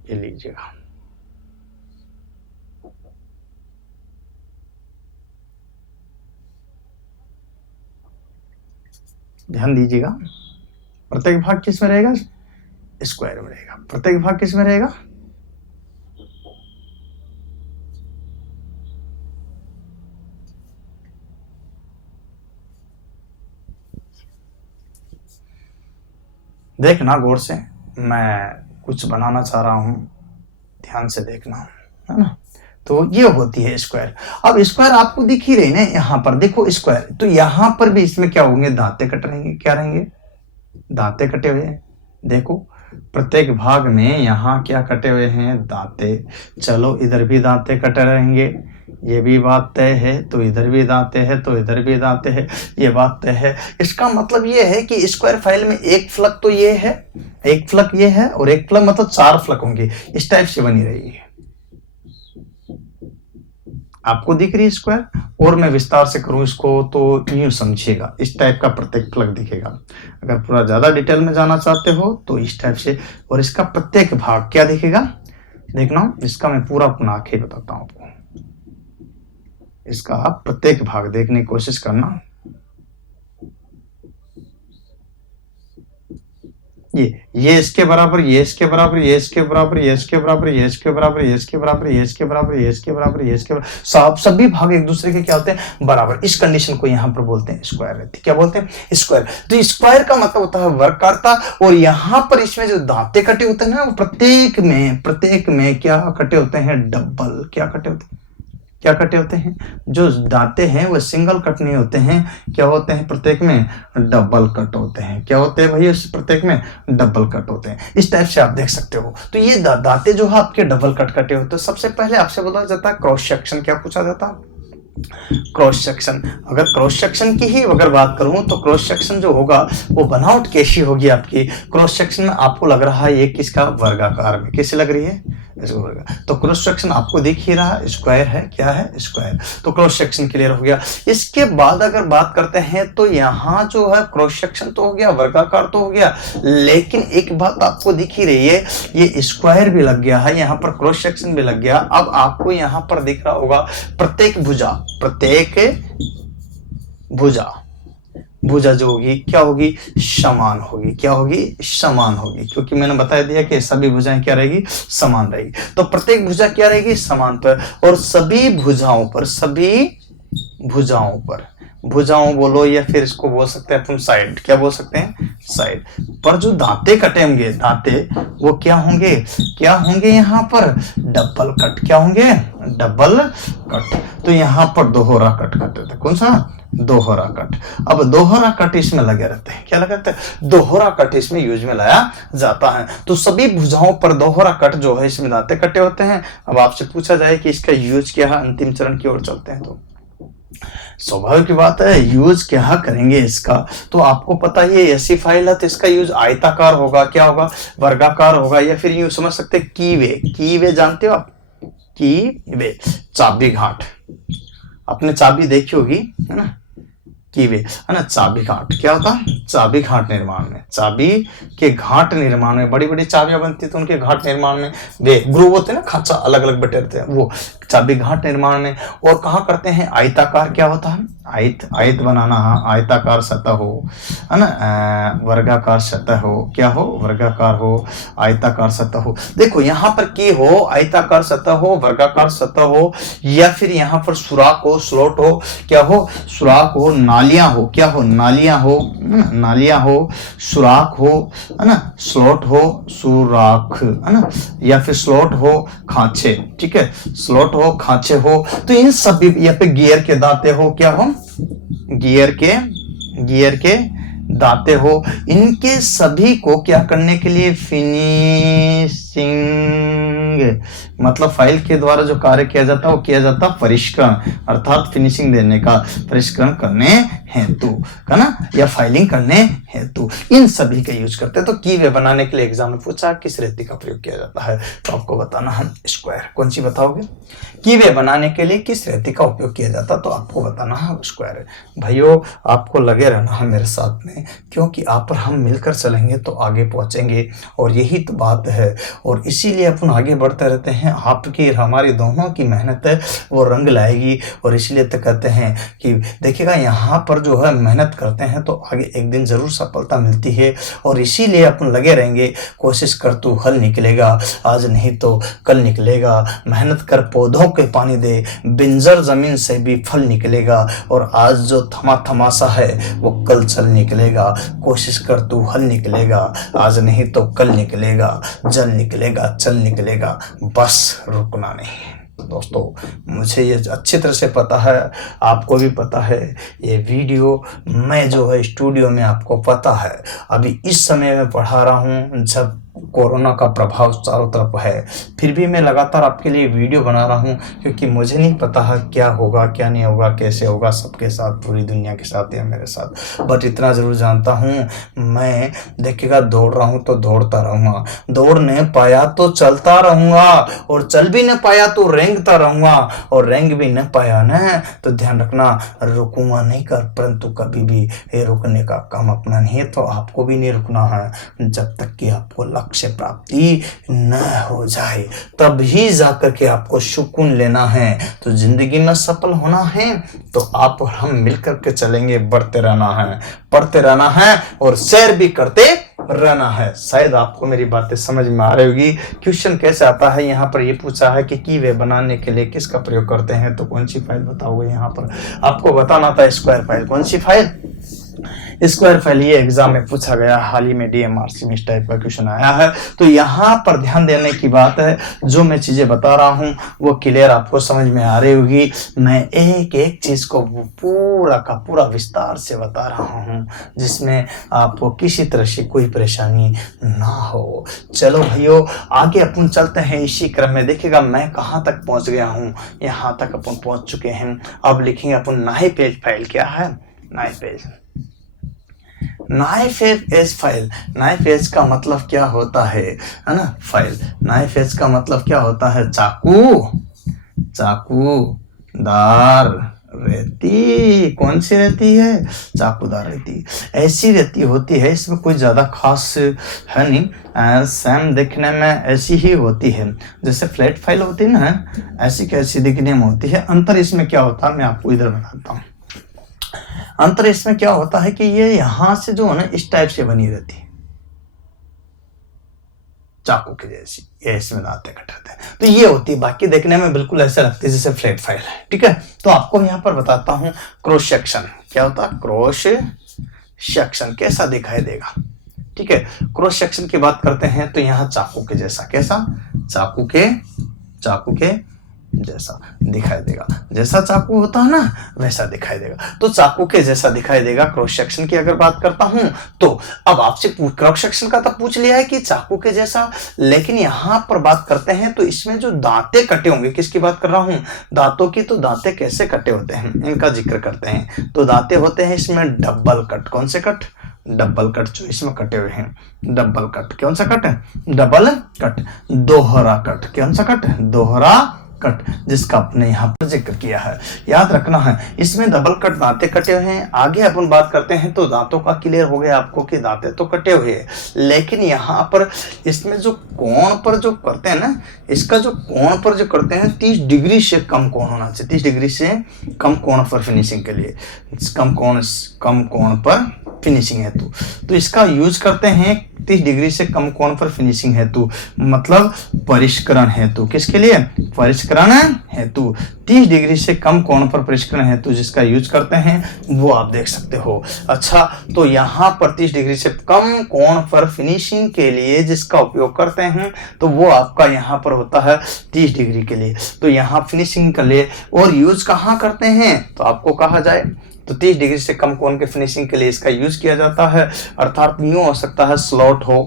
ये लीजिएगा। ध्यान दीजिएगा, प्रत्येक भाग किस में रहेगा, स्क्वायर में रहेगा। प्रत्येक भाग किस में रहेगा, देखना गौर से, मैं कुछ बनाना चाह रहा हूं, ध्यान से देखना, है ना। तो ये होती है स्क्वायर। अब स्क्वायर आपको दिख ही रही ना, यहाँ पर देखो स्क्वायर, तो यहाँ पर भी इसमें क्या होंगे, दांते कट रहेंगे। क्या रहेंगे, दांते कटे हुए हैं। देखो प्रत्येक भाग में यहाँ क्या कटे हुए हैं, दांते। चलो इधर भी दांते कटे रहेंगे, ये भी बात तय है। तो इधर भी दांते हैं, तो इधर भी दांते हैं, ये बात तय है। इसका मतलब ये है कि स्क्वायर फाइल में एक फ्लक तो ये है, एक फ्लक ये है, और एक फ्लक मतलब 4 फ्लक होंगे, इस टाइप से बनी रही है। आपको दिख रही है स्क्वायर, और मैं विस्तार से करूं इसको तो यूं समझिएगा, इस टाइप का प्रत्येक फ्लक दिखेगा। अगर पूरा ज्यादा डिटेल में जाना चाहते हो तो इस टाइप से, और इसका प्रत्येक भाग क्या दिखेगा, देखना, इसका मैं पूरा अपना आंखें बताता हूं आपको। इसका आप प्रत्येक भाग देखने की कोशिश करना। ये इसके बराबर, ये इसके बराबर, ये इसके बराबर, ये इसके बराबर, ये इसके बराबर, ये इसके बराबर, ये इसके बराबर, ये इसके बराबर, ये इसके बराबर, सभी भाग एक दूसरे के क्या होते हैं, बराबर। इस कंडीशन को यहाँ पर बोलते हैं स्क्वायर रहती। क्या बोलते हैं, स्क्वायर। तो स्क्वायर का मतलब होता है वर्गाकारता, और यहाँ पर इसमें जो दांते कटे होते हैं ना, वो प्रत्येक में क्या कटे होते हैं, डबल। क्या कटे होते हैं, क्या कटे होते हैं, जो दांते हैं वो सिंगल कट नहीं होते हैं, क्या होते हैं, प्रत्येक में डबल कट होते हैं। क्या होते हैं भैया, प्रत्येक में डबल कट होते हैं। इस टाइप से आप देख सकते हो। तो ये दांते जो है आपके डबल कट कटे होते हैं। सबसे पहले आपसे बोला जाता है क्रॉस सेक्शन। क्या पूछा जाता है, क्रॉस सेक्शन। अगर क्रॉस सेक्शन की ही अगर बात करूं तो क्रॉस सेक्शन जो होगा वो बनावट कैसी होगी आपकी, क्रॉस सेक्शन में आपको लग रहा है ये किसका, वर्गाकार में। कैसे लग रही है, इसको वर्ग। तो क्रॉस सेक्शन आपको दिख ही रहा, स्क्वायर है, क्या है, स्क्वायर। तो क्रॉस सेक्शन क्लियर हो गया। इसके बाद अगर बात करते हैं तो यहाँ जो है क्रॉस सेक्शन तो हो गया, वर्गाकार तो हो गया, लेकिन एक बात आपको दिख ही रही है, ये स्क्वायर भी लग गया है, यहाँ पर क्रॉस सेक्शन भी लग गया। अब आपको यहाँ पर दिख रहा होगा प्रत्येक भुजा जो होगी क्या होगी, समान होगी। क्या होगी, समान होगी, क्योंकि मैंने बता दिया कि सभी भुजाएं क्या रहेगी, समान रहेगी। तो प्रत्येक भुजा क्या रहेगी, समान पर। और सभी भुजाओं बोलो या फिर इसको बोल सकते हैं तुम साइड, क्या बोल सकते हैं, साइड पर जो दांते कटे होंगे, दांते वो क्या होंगे यहाँ पर डबल कट। क्या होंगे, डबल कट। तो यहाँ पर दोहरा कट करते थे, कौन सा, दोहरा कट। अब दोहरा कट इसमें लगे रहते हैं, क्या लगे रहते हैं, दोहरा कट इसमें यूज में लाया जाता है। तो सभी भुजाओं पर दोहरा कट जो है, इसमें दांते कटे होते हैं। अब आपसे पूछा जाए कि इसका यूज क्या है, अंतिम चरण की ओर चलते हैं तो स्वाभाविक की बात है, यूज क्या करेंगे इसका। तो आपको पता ही है, ऐसी फाइल है तो इसका यूज आयताकार होगा, क्या होगा, वर्गाकार होगा, या फिर यूं समझ सकते हैं कीवे जानते हो आप, कीवे, चाबी घाट, आपने चाबी देखी होगी है ना, कीवे है ना, चाबी घाट। क्या होता है, चाबी घाट निर्माण में, चाबी के घाट निर्माण में, बड़ी बड़ी चाबियां बनती तो उनके घाट निर्माण में वे ग्रुव होते हैं ना, खांचा अलग अलग बटे रहते हैं, वो चाबी घाट निर्माण में। और कहाँ करते हैं, आयताकार, क्या होता है, आयत बनाना, आयताकार सतह हो, है ना, वर्गाकार सतह हो, क्या हो, वर्गाकार हो, आयताकार सतह हो। देखो यहाँ पर की हो, आयताकार सतह हो, वर्गाकार सतह हो, या फिर यहाँ पर सुराख हो, स्लॉट हो, क्या हो, सुराख हो, नालियां हो, क्या हो, नालियां हो, सुराख हो, है ना, स्लॉट हो, सुराख, है ना, या फिर स्लॉट हो, खांचे, ठीक है, स्लॉट हो, खांचे हो। तो इन सभी, या फिर गियर के दांते हो, क्या हो, गियर के दांते हो। इनके सभी को क्या करने के लिए, फिनिशिंग, मतलब फाइल के द्वारा जो कार्य किया जाता है वो किया जाता है परिष्करण, अर्थात फिनिशिंग देने का, परिष्करण करने हेतु, है ना, या फाइलिंग करने हेतु इन सभी का यूज करते हैं। तो कीवे बनाने के लिए एग्जाम में पूछा किस रेती का प्रयोग किया जाता है, तो आपको बताना है स्क्वायर। कौन सी बताओगे, कीवे बनाने के लिए किस रेती का उपयोग किया जाता है, तो आपको बताना है स्क्वायर। भाइयों आपको लगे रहना है मेरे साथ में, क्योंकि आप और हम मिलकर चलेंगे तो आगे पहुंचेंगे, और यही तो बात है। और इसीलिए अपन आगे बढ़ते रहते हैं, आपकी हमारी दोनों की मेहनत है वो रंग लाएगी। और इसलिए तो कहते हैं कि देखिएगा, यहाँ पर जो है मेहनत करते हैं तो आगे एक दिन जरूर सफलता मिलती है। और इसीलिए अपन लगे रहेंगे, कोशिश कर तू हल निकलेगा, आज नहीं तो कल निकलेगा। मेहनत कर पौधों के पानी दे, बिंजर जमीन से भी फल निकलेगा। और आज जो थमासा है वो कल चल निकलेगा। कोशिश कर तू हल निकलेगा, आज नहीं तो कल निकलेगा, जल निकलेगा, चल निकलेगा, बस रुकना नहीं। दोस्तों मुझे ये अच्छी तरह से पता है, आपको भी पता है, ये वीडियो मैं जो है स्टूडियो में, आपको पता है अभी इस समय में पढ़ा रहा हूँ जब कोरोना का प्रभाव चारों तरफ है, फिर भी मैं लगातार आपके लिए वीडियो बना रहा हूँ, क्योंकि मुझे नहीं पता है क्या होगा क्या नहीं होगा, कैसे होगा सबके साथ, पूरी दुनिया के साथ या मेरे साथ। बट इतना ज़रूर जानता हूँ, मैं देखिएगा दौड़ रहा हूँ तो दौड़ता रहूँगा, दौड़ नहीं पाया तो चलता रहूँगा, और चल भी नहीं पाया तो रेंगता रहूँगा, और रेंग भी नहीं पाया ना तो ध्यान रखना रुकूंगा नहीं कर, परंतु कभी भी रुकने का काम अपना नहीं है। तो आपको भी नहीं रुकना है जब तक कि आपको लक्ष्य प्राप्ति न हो जाए, तभी जाकर के आपको सुकून लेना है। तो जिंदगी में सफल होना है तो आप और हम मिलकर के चलेंगे, बढ़ते रहना है, पढ़ते रहना है, और सैर भी करते रहना है। शायद आपको मेरी बातें समझ में आ रही होगी। क्वेश्चन कैसे आता है, यहाँ पर ये पूछा है कि कीवे बनाने के लिए किसका प्रयोग करते हैं, तो कौन सी फाइल बताओगे। यहाँ पर आपको बताना था स्क्वायर फाइल। कौन सी फाइल, स्क्वायर फाइल। ये एग्जाम में पूछा गया, हाल ही में DMRC में इस टाइप का क्वेश्चन आया है। तो यहाँ पर ध्यान देने की बात है, जो मैं चीजें बता रहा हूँ वो क्लियर आपको समझ में आ रही होगी। मैं एक एक चीज को पूरा का पूरा विस्तार से बता रहा हूँ, जिसमें आपको किसी तरह से कोई परेशानी ना हो। चलो भाइयों आगे अपन चलते हैं इसी क्रम में। देखिएगा मैं कहाँ तक पहुँच गया हूँ, यहाँ तक अपन पहुँच चुके हैं। अब लिखेंगे अपन नाई पेज फाइल। क्या है नाई page, knife edge file, knife edge का मतलब क्या होता है ना, फाइल। नाइफ एज का मतलब क्या होता है, चाकू, चाकूदार रेती। कौन सी रहती है, चाकूदार रेती। ऐसी रेती होती है, इसमें कोई ज्यादा खास है नहीं, सेम दिखने में ऐसी ही होती है जैसे फ्लैट फाइल होती है ना, ऐसी कैसी दिखने में होती है। अंतर इसमें क्या होता है मैं आपको इधर बताता हूँ। अंतर इसमें क्या होता है कि ये यहां से जो है ना इस टाइप से बनी रहती है, चाकू के जैसी, ये इसमें दांते कट रहते हैं, तो ये होती है। बाकी देखने में बिल्कुल ऐसा लगती है जैसे फ्लैट फाइल है, ठीक है। तो आपको यहाँ पर बताता हूँ क्रॉस सेक्शन क्या होता है, क्रॉस सेक्शन कैसा दिखाई देगा, ठीक है। क्रॉस सेक्शन की बात करते हैं तो यहाँ चाकू के जैसा, कैसा, चाकू के जैसा दिखाई देगा। जैसा चाकू होता है ना वैसा दिखाई देगा, तो चाकू के जैसा दिखाई देगा। क्रॉस सेक्शन की अगर बात करता हूं तो अब आपसे क्रॉस सेक्शन का तो पूछ लिया है कि चाकू के जैसा, लेकिन यहां पर बात करते हैं तो इसमें जो दांते कटे होंगे, किसकी बात कर रहा हूं, दांतों की। तो दांते कैसे कटे होते हैं इनका जिक्र करते हैं। तो दांते होते हैं इसमें डबल कट। कौन से कट, डबल कट जो इसमें कटे हुए हैं, डबल कट। कौन सा कट है, डबल कट। दोहरा कट, कौन सा कट, दोहरा कट, जिसका आपने यहाँ पर जिक्र किया है, याद रखना है। इसमें डबल कट दांते कटे हुए हैं। आगे अपन बात करते हैं तो दांतों का क्लियर हो गया आपको कि दांते तो कटे हुए हैं, लेकिन यहाँ पर इसमें जो कोण पर जो करते हैं ना, इसका जो कोण पर जो करते हैं 30 डिग्री से कम कोण होना चाहिए, 30 डिग्री से कम कोण पर फिनिशिंग के लिए, कम कोण पर फिनिशिंग हेतु तो इसका यूज करते हैं 30 डिग्री से कम कोण पर फिनिशिंग हेतु, मतलब परिष्करण हेतु। किसके लिए, परिष्करण हेतु। 30 डिग्री से कम कोण पर परिष्करण हेतु जिसका यूज करते हैं वो आप देख सकते हो। अच्छा, तो यहाँ पर 30 डिग्री से कम कोण पर फिनिशिंग के लिए जिसका उपयोग करते हैं तो वो आपका यहाँ पर होता है 30 डिग्री के लिए। तो यहाँ फिनिशिंग के लिए और यूज कहाँ करते हैं तो आपको कहा जाए तो 30 डिग्री से कम कोण के फिनिशिंग के लिए इसका यूज किया जाता है। अर्थात यूं हो सकता है स्लॉट हो,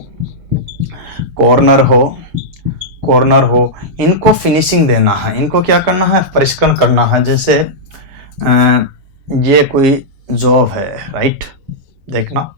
कॉर्नर हो, इनको फिनिशिंग देना है, इनको क्या करना है, परिष्करण करना है। जैसे ये कोई जॉब है, राइट, देखना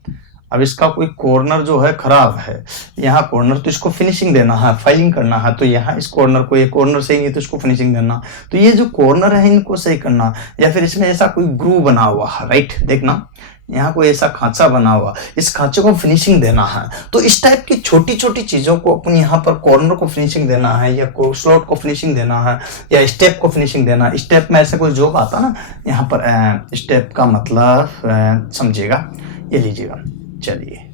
अब इसका कोई कॉर्नर जो है खराब है, यहाँ कॉर्नर, तो इसको फिनिशिंग देना है, फाइलिंग करना है। तो यहाँ इस कॉर्नर को, ये कॉर्नर सही नहीं तो इसको फिनिशिंग देना। तो ये जो कॉर्नर है इनको सही करना, या फिर इसमें ऐसा कोई ग्रूव बना हुआ है, राइट, देखना यहाँ कोई ऐसा खांचा बना हुआ, इस खांचे को फिनिशिंग देना है। तो इस टाइप की छोटी छोटी चीजों को अपन यहाँ पर कॉर्नर को फिनिशिंग देना है, या स्लॉट को फिनिशिंग देना है, या स्टेप को फिनिशिंग देना है। स्टेप में ऐसा कोई जॉब आता ना, यहाँ पर स्टेप का मतलब समझिएगा, ये लीजिएगा, चलिए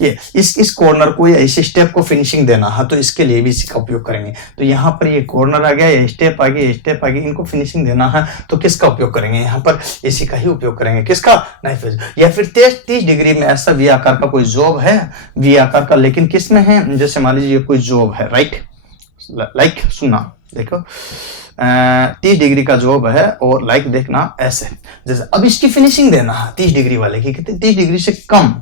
ये इस कॉर्नर को या इस स्टेप को फिनिशिंग देना है, तो इसके लिए भी इसी का उपयोग करेंगे। तो यहाँ पर ये कॉर्नर आ गया, या स्टेप आ गया, स्टेप आ गया, इनको फिनिशिंग देना है तो किसका उपयोग करेंगे, यहाँ पर इसी का ही उपयोग करेंगे। किसका, नाइफ एज। या फिर 30 डिग्री में ऐसा वी आकार का कोई जॉब है, वी आकार का, लेकिन किस में है, जैसे मान लीजिए कोई जॉब है, राइट, लाइक सुनना, देखो 30 डिग्री का जॉब है और लाइक देखना ऐसे, जैसे अब इसकी फिनिशिंग देना है 30 डिग्री वाले की, कितने 30 डिग्री से कम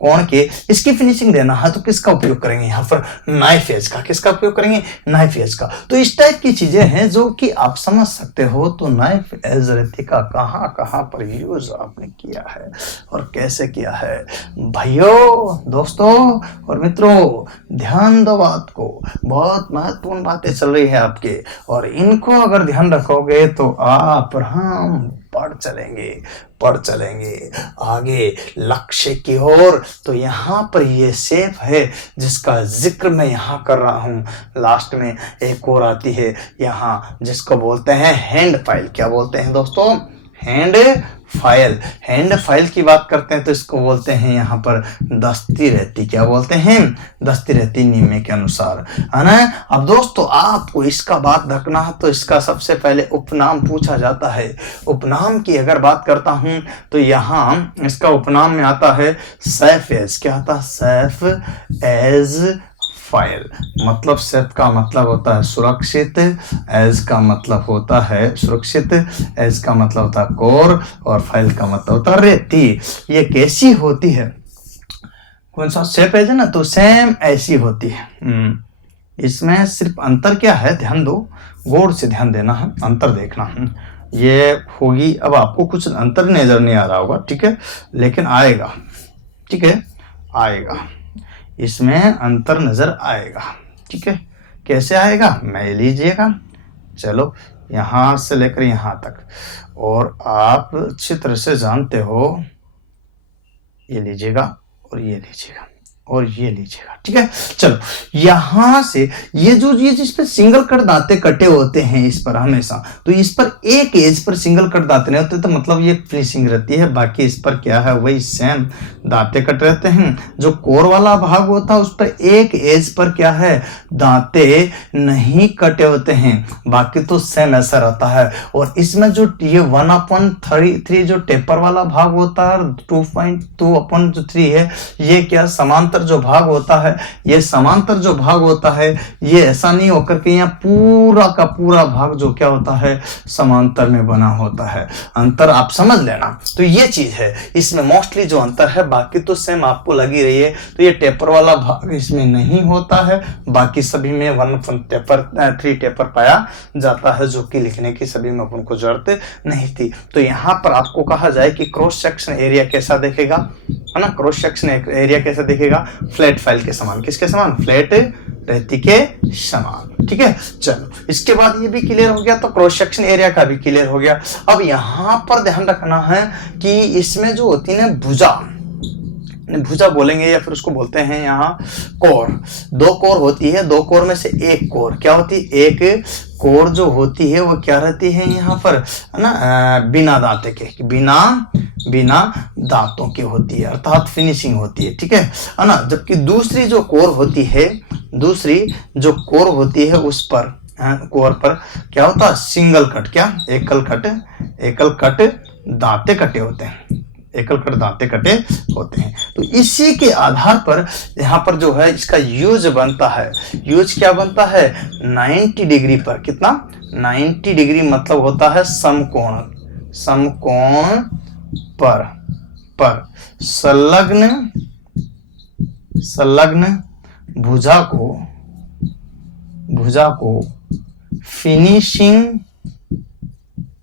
कोण के इसकी फिनिशिंग देना है तो किसका उपयोग करेंगे, यहाँ पर नाइफ एज का। किसका उपयोग करेंगे, नाइफ एज का। तो इस टाइप की चीजें हैं जो कि आप समझ सकते हो। तो नाइफ एज रेती का कहाँ कहाँ पर यूज आपने किया है और कैसे किया है, भाइयों, दोस्तों और मित्रों, ध्यान दो बात को, बहुत महत्वपूर्ण बातें चल रही है आपके, और इनको अगर ध्यान रखोगे तो आप हम बढ़ चलेंगे आगे लक्ष्य की ओर। तो यहाँ पर ये शेप है जिसका जिक्र मैं यहाँ कर रहा हूँ। लास्ट में एक और आती है यहाँ जिसको बोलते हैं हैंड फाइल। क्या बोलते हैं दोस्तों, हैंड फाइल। हैंड फाइल की बात करते हैं तो इसको बोलते हैं यहाँ पर दस्ती रहती। क्या बोलते हैं, दस्ती रहती, नियम के अनुसार, है ना। अब दोस्तों आपको इसका बात रखना है तो इसका सबसे पहले उपनाम पूछा जाता है। उपनाम की अगर बात करता हूं तो यहाँ इसका उपनाम में आता है सैफ एज। क्या आता है, सैफ एज फाइल। मतलब सेफ का मतलब होता है सुरक्षित, एज का मतलब होता है सुरक्षित, एज का मतलब होता है कोर, और फाइल का मतलब होता है रेती। ये कैसी होती है, कौन सा सेफ एज है ना, तो सेम ऐसी होती है। इसमें सिर्फ अंतर क्या है, ध्यान दो, गौर से ध्यान देना है, अंतर देखना है। ये होगी। अब आपको कुछ अंतर नजर नहीं आ रहा होगा, ठीक है, लेकिन आएगा, ठीक है, आएगा, इसमें अंतर नजर आएगा, ठीक है। कैसे आएगा, मैं लीजिएगा, चलो यहां से लेकर यहां तक, और आप अच्छी तरह से जानते हो, ये लीजिएगा और ये लीजिएगा और ये लीजिएगा, ठीक है। चलो यहां से ये जिस पे सिंगल कट दांते कटे होते हैं इस पर हमेशा, तो इस पर एक एज पर सिंगल कट दांते नहीं होते, तो मतलब ये फिनिशिंग रहती है। बाकी इस पर क्या है, वही सेम दांते कट रहते हैं। जो कोर वाला भाग होता है उस पर एक एज पर क्या है, दांते नहीं कटे होते हैं, बाकी तो सेम ऐसा रहता है। और इसमें जो ये 1/3 जो टेपर वाला भाग होता है, 2.2/3 है, ये क्या समांतर जो भाग होता है, ये समांतर जो भाग होता है, ये ऐसा नहीं होकर के यहाँ पूरा का पूरा भाग जो क्या होता है, समांतर में बना होता है। अंतर आप समझ लेना। तो ये चीज है, इसमें मोस्टली जो अंतर है, बाकी तो सेम आपको लगी रही है। तो ये टेपर वाला भाग इसमें नहीं होता है, बाकी सभी में 1/3 टेपर पाया जाता है, जो कि लिखने की सभी में अपन को जरूरत नहीं थी। तो यहाँ पर आपको कहा जाए कि क्रॉस सेक्शन एरिया कैसा देखेगा, है ना, क्रॉस सेक्शन एरिया कैसा दिखेगा, फ्लैट फाइल के समान। किसके समान, फ्लैट रेती के समान, ठीक है। चलो इसके बाद ये भी क्लियर हो गया, तो क्रॉस सेक्शन एरिया का भी क्लियर हो गया। अब यहां पर ध्यान रखना है कि इसमें जो होती है भुजा बोलेंगे, या फिर उसको बोलते हैं यहाँ कोर। 2 कोर होती है, 2 कोर में से एक कोर क्या होती है, एक कोर जो होती है वो क्या रहती है यहाँ पर, है ना, बिना दांते के, बिना दांतों की होती है, अर्थात फिनिशिंग होती है, ठीक है ना। जबकि दूसरी जो कोर होती है उस पर, कोर पर क्या होता है, सिंगल कट, क्या एकल कट दांते कटे होते हैं, एकल कट दांते कटे होते हैं। तो इसी के आधार पर यहाँ पर जो है इसका यूज बनता है, यूज क्या बनता है, 90 डिग्री पर, कितना, 90 डिग्री मतलब होता है समकोण पर संलग्न भुजा को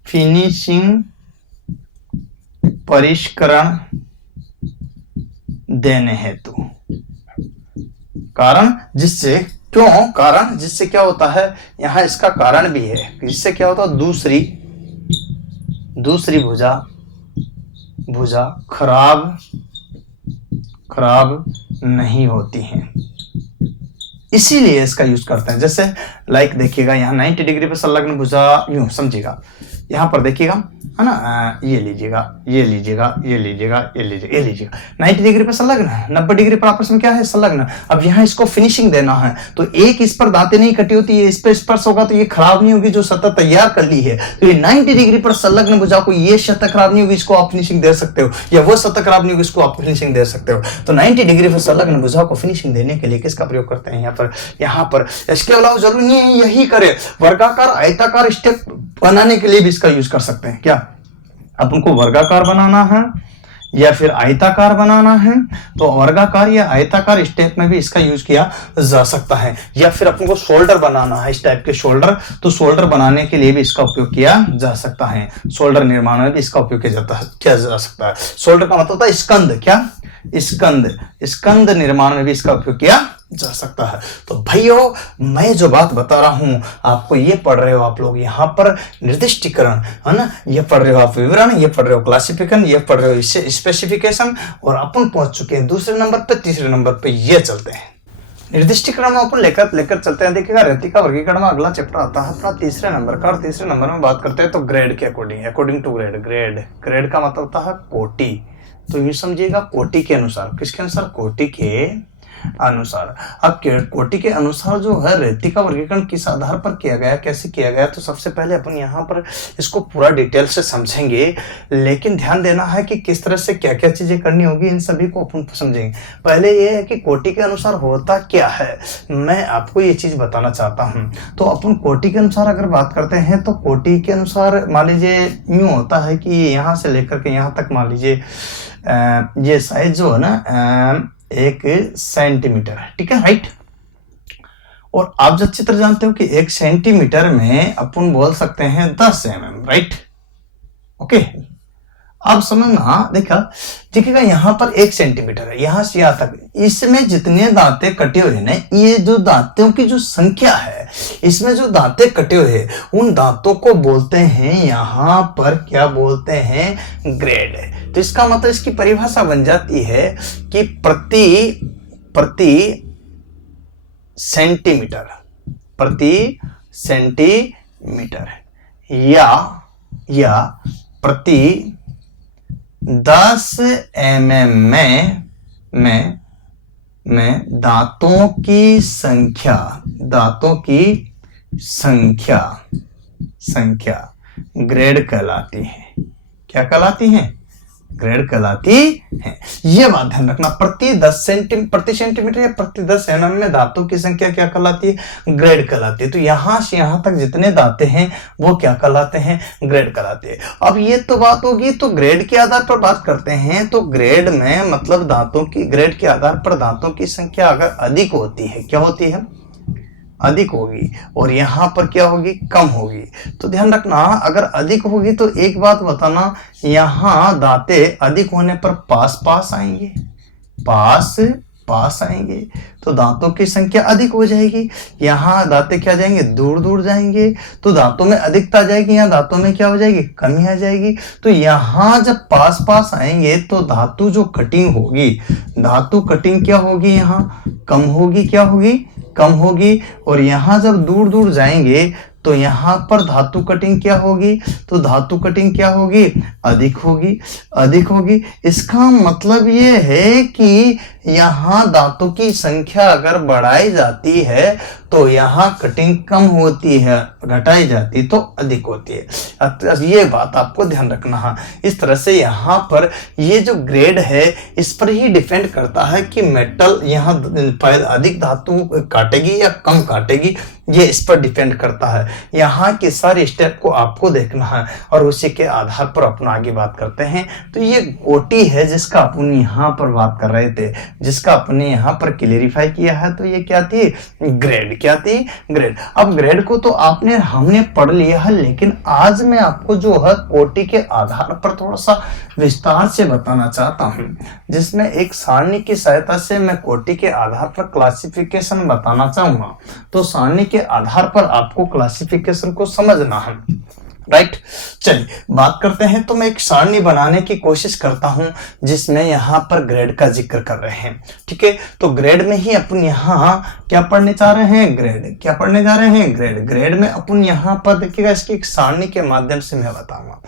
फिनिशिंग परिष्करण देने हेतु, कारण जिससे क्या होता है, यहां इसका कारण भी है, जिससे क्या होता है, दूसरी भुजा खराब नहीं होती है, इसीलिए इसका यूज करते हैं। जैसे लाइक देखिएगा, यहाँ 90 डिग्री पर संलग्न भुजा, यूं समझिएगा, यहाँ पर देखिएगा, है ना, ये लीजिएगा 90 डिग्री पर संलग्न, 90 डिग्री पर आपस में क्या है, संलग्न। अब यहाँ इसको फिनिशिंग देना है, तो एक इस पर दांतें नहीं कटी होती है, इस पर स्पर्श होगा तो ये खराब नहीं होगी, जो सतह तैयार कर ली है। तो ये 90 डिग्री पर संलग्न भुजा को, ये सतह खराब नहीं होगी, इसको आप फिनिशिंग दे सकते हो, या वो सतह खराब नहीं होगी, इसको आप फिनिशिंग दे सकते हो। तो 90 डिग्री पर संलग्न भुजा को फिनिशिंग देने के लिए किसका प्रयोग करते हैं, यहाँ पर। इसके अलावा जरूरी नहीं है यही करे, वर्गाकार आयताकार स्टेप बनाने के लिए भी इसका यूज कर सकते हैं। क्या अपन को वर्गाकार बनाना है या फिर आयताकार बनाना है, तो वर्गाकार या आयताकार स्टेप में भी इसका यूज किया जा सकता है। या फिर अपन को शोल्डर बनाना है, इस टाइप के शोल्डर, तो शोल्डर बनाने के लिए भी इसका उपयोग किया जा सकता है। शोल्डर निर्माण में भी इसका उपयोग किया जा सकता है। शोल्डर का मतलब होता है स्कंद, क्या, स्कंद निर्माण में भी इसका उपयोग किया जा सकता है। तो भाइयों, मैं जो बात बता रहा हूं आपको, ये पढ़ रहे हो आप लोग यहाँ पर निर्दिष्टीकरण, है ना, ये पढ़ रहे हो आप विवरण, ये पढ़ रहे हो क्लासिफिकेशन, ये पढ़ रहे हो स्पेसिफिकेशन, और अपन पहुंच चुके हैं दूसरे नंबर पे, तीसरे नंबर पे ये चलते हैं निर्दिष्टीकरण में अपन लेकर चलते हैं। देखिएगा, रेतिका वर्गीकरण में अगला चैप्टर आता है अपना तीसरे नंबर का, और तीसरे नंबर में बात करते हैं तो ग्रेड के अकॉर्डिंग टू ग्रेड का मतलब होता है कोटि। तो ये समझिएगा, कोटि के अनुसार, किसके अनुसार, कोटि के अनुसार। अब कोटि के अनुसार जो है रेतिका वर्गीकरण किस आधार पर किया गया, कैसे किया गया, तो सबसे पहले अपन यहाँ पर इसको पूरा डिटेल से समझेंगे, लेकिन ध्यान देना है कि किस तरह से क्या क्या चीजें करनी होगी, इन सभी को अपन समझेंगे। पहले ये है कि कोटि के अनुसार होता क्या है, मैं आपको ये चीज बताना चाहता हूँ। तो अपन कोटि के अनुसार अगर बात करते हैं, तो कोटि के अनुसार मान लीजिए यूं होता है कि यहाँ से लेकर के यहाँ तक मान लीजिए ये साइज जो है ना 1 सेंटीमीटर है, ठीक है, राइट। और आप जब चित्र जानते हो कि 1 सेंटीमीटर में अपन बोल सकते हैं 10 mm, राइट, ओके, अब समझना, देखिएगा यहाँ पर 1 सेंटीमीटर है, यहां से यहां तक, इसमें जितने दांते कटे हुए हैं, ये जो दांतों की जो संख्या है, इसमें जो दांते कटे हुए हैं उन दांतों को बोलते हैं यहां पर, क्या बोलते हैं, ग्रेड। तो इसका मतलब, इसकी परिभाषा बन जाती है कि प्रति सेंटीमीटर, या प्रति 10 mm में दांतों की संख्या ग्रेड कहलाती है। क्या कहलाती है? ग्रेड कहलाती है। यह बात ध्यान रखना, प्रति सेंटीमीटर या प्रति 10 mm में दांतों की संख्या क्या कहलाती है? ग्रेड कहलाती है। तो यहां से यहां तक जितने दांते हैं वो क्या कहलाते हैं? ग्रेड कहलाते हैं। अब ये तो बात होगी, तो ग्रेड के आधार पर बात करते हैं। तो ग्रेड में मतलब दांतों की, ग्रेड के आधार पर दांतों की संख्या अगर अधिक होती है, क्या होती है? अधिक होगी, और यहां पर क्या होगी? कम होगी। तो ध्यान रखना, अगर अधिक होगी तो एक बात बताना, यहां दांते अधिक होने पर पास आएंगे, पास आएंगे, तो दांतों की संख्या अधिक हो जाएगी। यहाँ दांते क्या जाएंगे? दूर जाएंगे, तो दांतों में अधिकता आ जाएगी, यहाँ दांतों में क्या हो जाएगी? कमी आ जाएगी। तो यहाँ जब पास आएंगे तो धातु जो कटिंग होगी, धातु कटिंग क्या होगी? यहाँ कम होगी, क्या होगी? कम होगी। और यहाँ जब दूर जाएंगे तो यहाँ पर धातु कटिंग क्या होगी? तो धातु कटिंग क्या होगी? अधिक होगी। इसका मतलब ये है कि यहाँ दांतों की संख्या अगर बढ़ाई जाती है तो यहाँ कटिंग कम होती है, घटाई जाती तो अधिक होती है। ये बात आपको ध्यान रखना है। इस तरह से यहाँ पर ये जो ग्रेड है इस पर ही डिपेंड करता है कि मेटल यहाँ अधिक धातु काटेगी या कम काटेगी, ये इस पर डिपेंड करता है। यहाँ के सारे स्टेप को आपको देखना है और उसी के आधार पर अपना आगे बात करते हैं। तो ये कोटि है जिसका अपन यहाँ पर बात कर रहे थे, जिसका अपने यहाँ पर क्लेरिफाई किया है। तो ये क्या थी? ग्रेड। क्या थी? ग्रेड। अब ग्रेड को तो हमने पढ़ लिया है, लेकिन आज मैं आपको जो है कोटि के आधार पर थोड़ा सा विस्तार से बताना चाहता हूँ, जिसमें एक सारणी की सहायता से मैं कोटि के आधार पर क्लासिफिकेशन बताना चाहूंगा। तो सारणी के आधार पर आपको क्लासिफिकेशन को समझना है, राइट। चलिए बात करते हैं। तो मैं एक सारणी बनाने की कोशिश करता हूं जिसमें यहाँ पर ग्रेड का जिक्र कर रहे हैं, ठीक है। तो ग्रेड में ही अपन यहाँ क्या पढ़ने जा रहे हैं? ग्रेड। क्या पढ़ने जा रहे हैं? ग्रेड। ग्रेड में अपन यहाँ पर देखिएगा, इसकी एक सारणी के माध्यम से मैं बताऊंगा।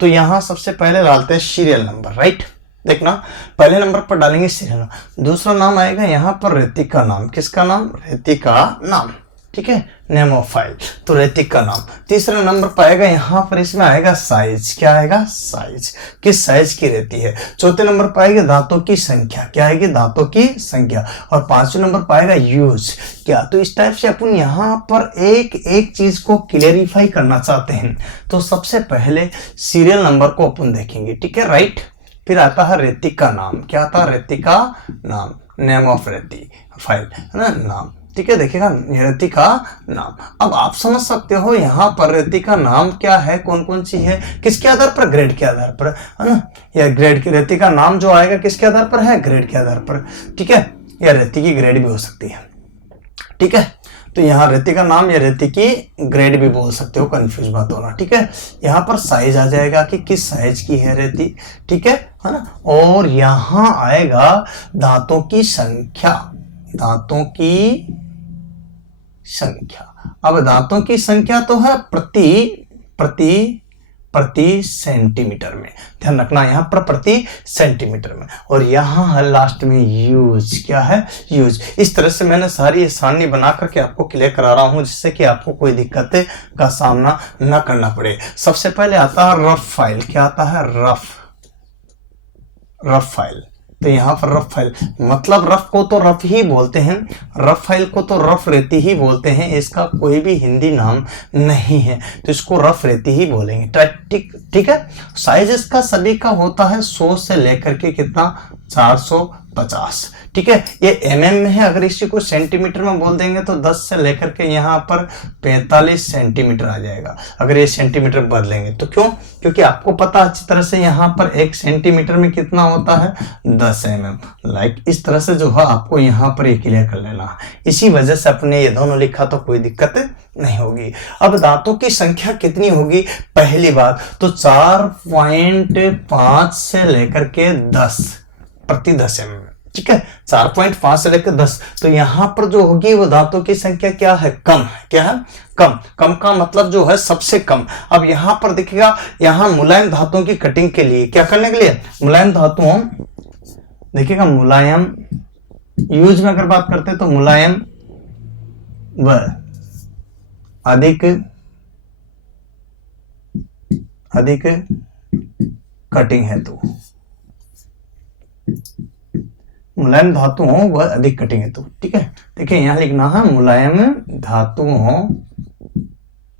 तो यहाँ सबसे पहले डालते हैं सीरियल नंबर, राइट। देखना, पहले नंबर पर डालेंगे सीरियल नंबर, दूसरा नाम आएगा यहाँ पर रेतिका नाम। किसका नाम? रेतिका नाम, ठीक है, नेम ऑफ फाइल। तो रेतिका नाम। तीसरा नंबर पाएगा यहाँ पर, इसमें आएगा साइज। क्या आएगा? साइज। किस साइज की रहती है। चौथे नंबर पाएगा दांतों की संख्या। क्या आएगी? दांतों की संख्या। और पांचवें नंबर पाएगा यूज। क्या? तो इस टाइप से अपन यहाँ पर एक चीज को क्लियरिफाई करना चाहते हैं। तो सबसे पहले सीरियल नंबर को अपन देखेंगे, ठीक है, राइट। फिर आता है रेतिका नाम। क्या आता है? रेतिका नाम, नेम ऑफ रेती फाइल, है ना, नाम, ठीक है। देखिएगा, रेतिका नाम। अब आप समझ सकते हो यहाँ पर रेतिका नाम क्या है, कौन कौन सी है, किसके आधार पर? ग्रेड के आधार पर, है ना। या ग्रेड की रेतिका नाम जो आएगा किसके आधार पर है? ग्रेड के आधार पर, ठीक है। या रेती की ग्रेड भी हो सकती है, ठीक है। तो यहाँ रेतिका नाम या रेती की ग्रेड भी बोल सकते हो, कंफ्यूज मत होना, ठीक है। यहाँ पर साइज आ जाएगा कि किस साइज की है रेती, ठीक है ना। और यहाँ आएगा दांतों की संख्या, दांतों की संख्या। अब दांतों की संख्या तो है प्रति सेंटीमीटर में, ध्यान रखना, यहाँ पर प्रति सेंटीमीटर में। और यहाँ है लास्ट में यूज। क्या है? यूज। इस तरह से मैंने सारी सारणी बना करके आपको क्लियर करा रहा हूँ, जिससे कि आपको कोई दिक्कत का सामना न करना पड़े। सबसे पहले आता है रफ फाइल। क्या आता है? Rough file. तो यहाँ पर रफ फाइल मतलब रफ को तो रफ ही बोलते हैं, रफ फाइल को तो रफ रेती ही बोलते हैं, इसका कोई भी हिंदी नाम नहीं है, तो इसको रफ रेती ही बोलेंगे, ठीक है। साइज इसका सभी का होता है 100 से लेकर के कितना 450। ठीक है, ये एमएम में है। अगर इसी को सेंटीमीटर में बोल देंगे तो 10 से लेकर के यहाँ पर 45 सेंटीमीटर आ जाएगा, अगर ये सेंटीमीटर बदलेंगे तो। क्यों? क्योंकि आपको पता अच्छी तरह से यहाँ पर 1 सेंटीमीटर में कितना होता है, 10 mm। लाइक इस तरह से जो है आपको यहाँ पर ये क्लियर कर लेना है। इसी वजह से अपने ये दोनों लिखा तो कोई दिक्कत नहीं होगी। अब दांतों की संख्या कितनी होगी? पहली बात तो 4.5 से लेकर के 10 प्रति 10 mm। ठीक है, 4.5 से लेकर 10। तो यहां पर जो होगी वो दांतों की संख्या क्या है? कम है। क्या है? कम। कम का मतलब जो है सबसे कम। अब यहां पर देखिएगा, यहां मुलायम धातुओं की कटिंग के लिए क्या करने के लिए, मुलायम धातुओं, देखिएगा मुलायम यूज में अगर बात करते हैं तो मुलायम व अधिक कटिंग हेतु, मुलायम धातुओं व अधिक कटिंग हेतु। ठीक है, देखिए यहां लिखना है मुलायम धातुओं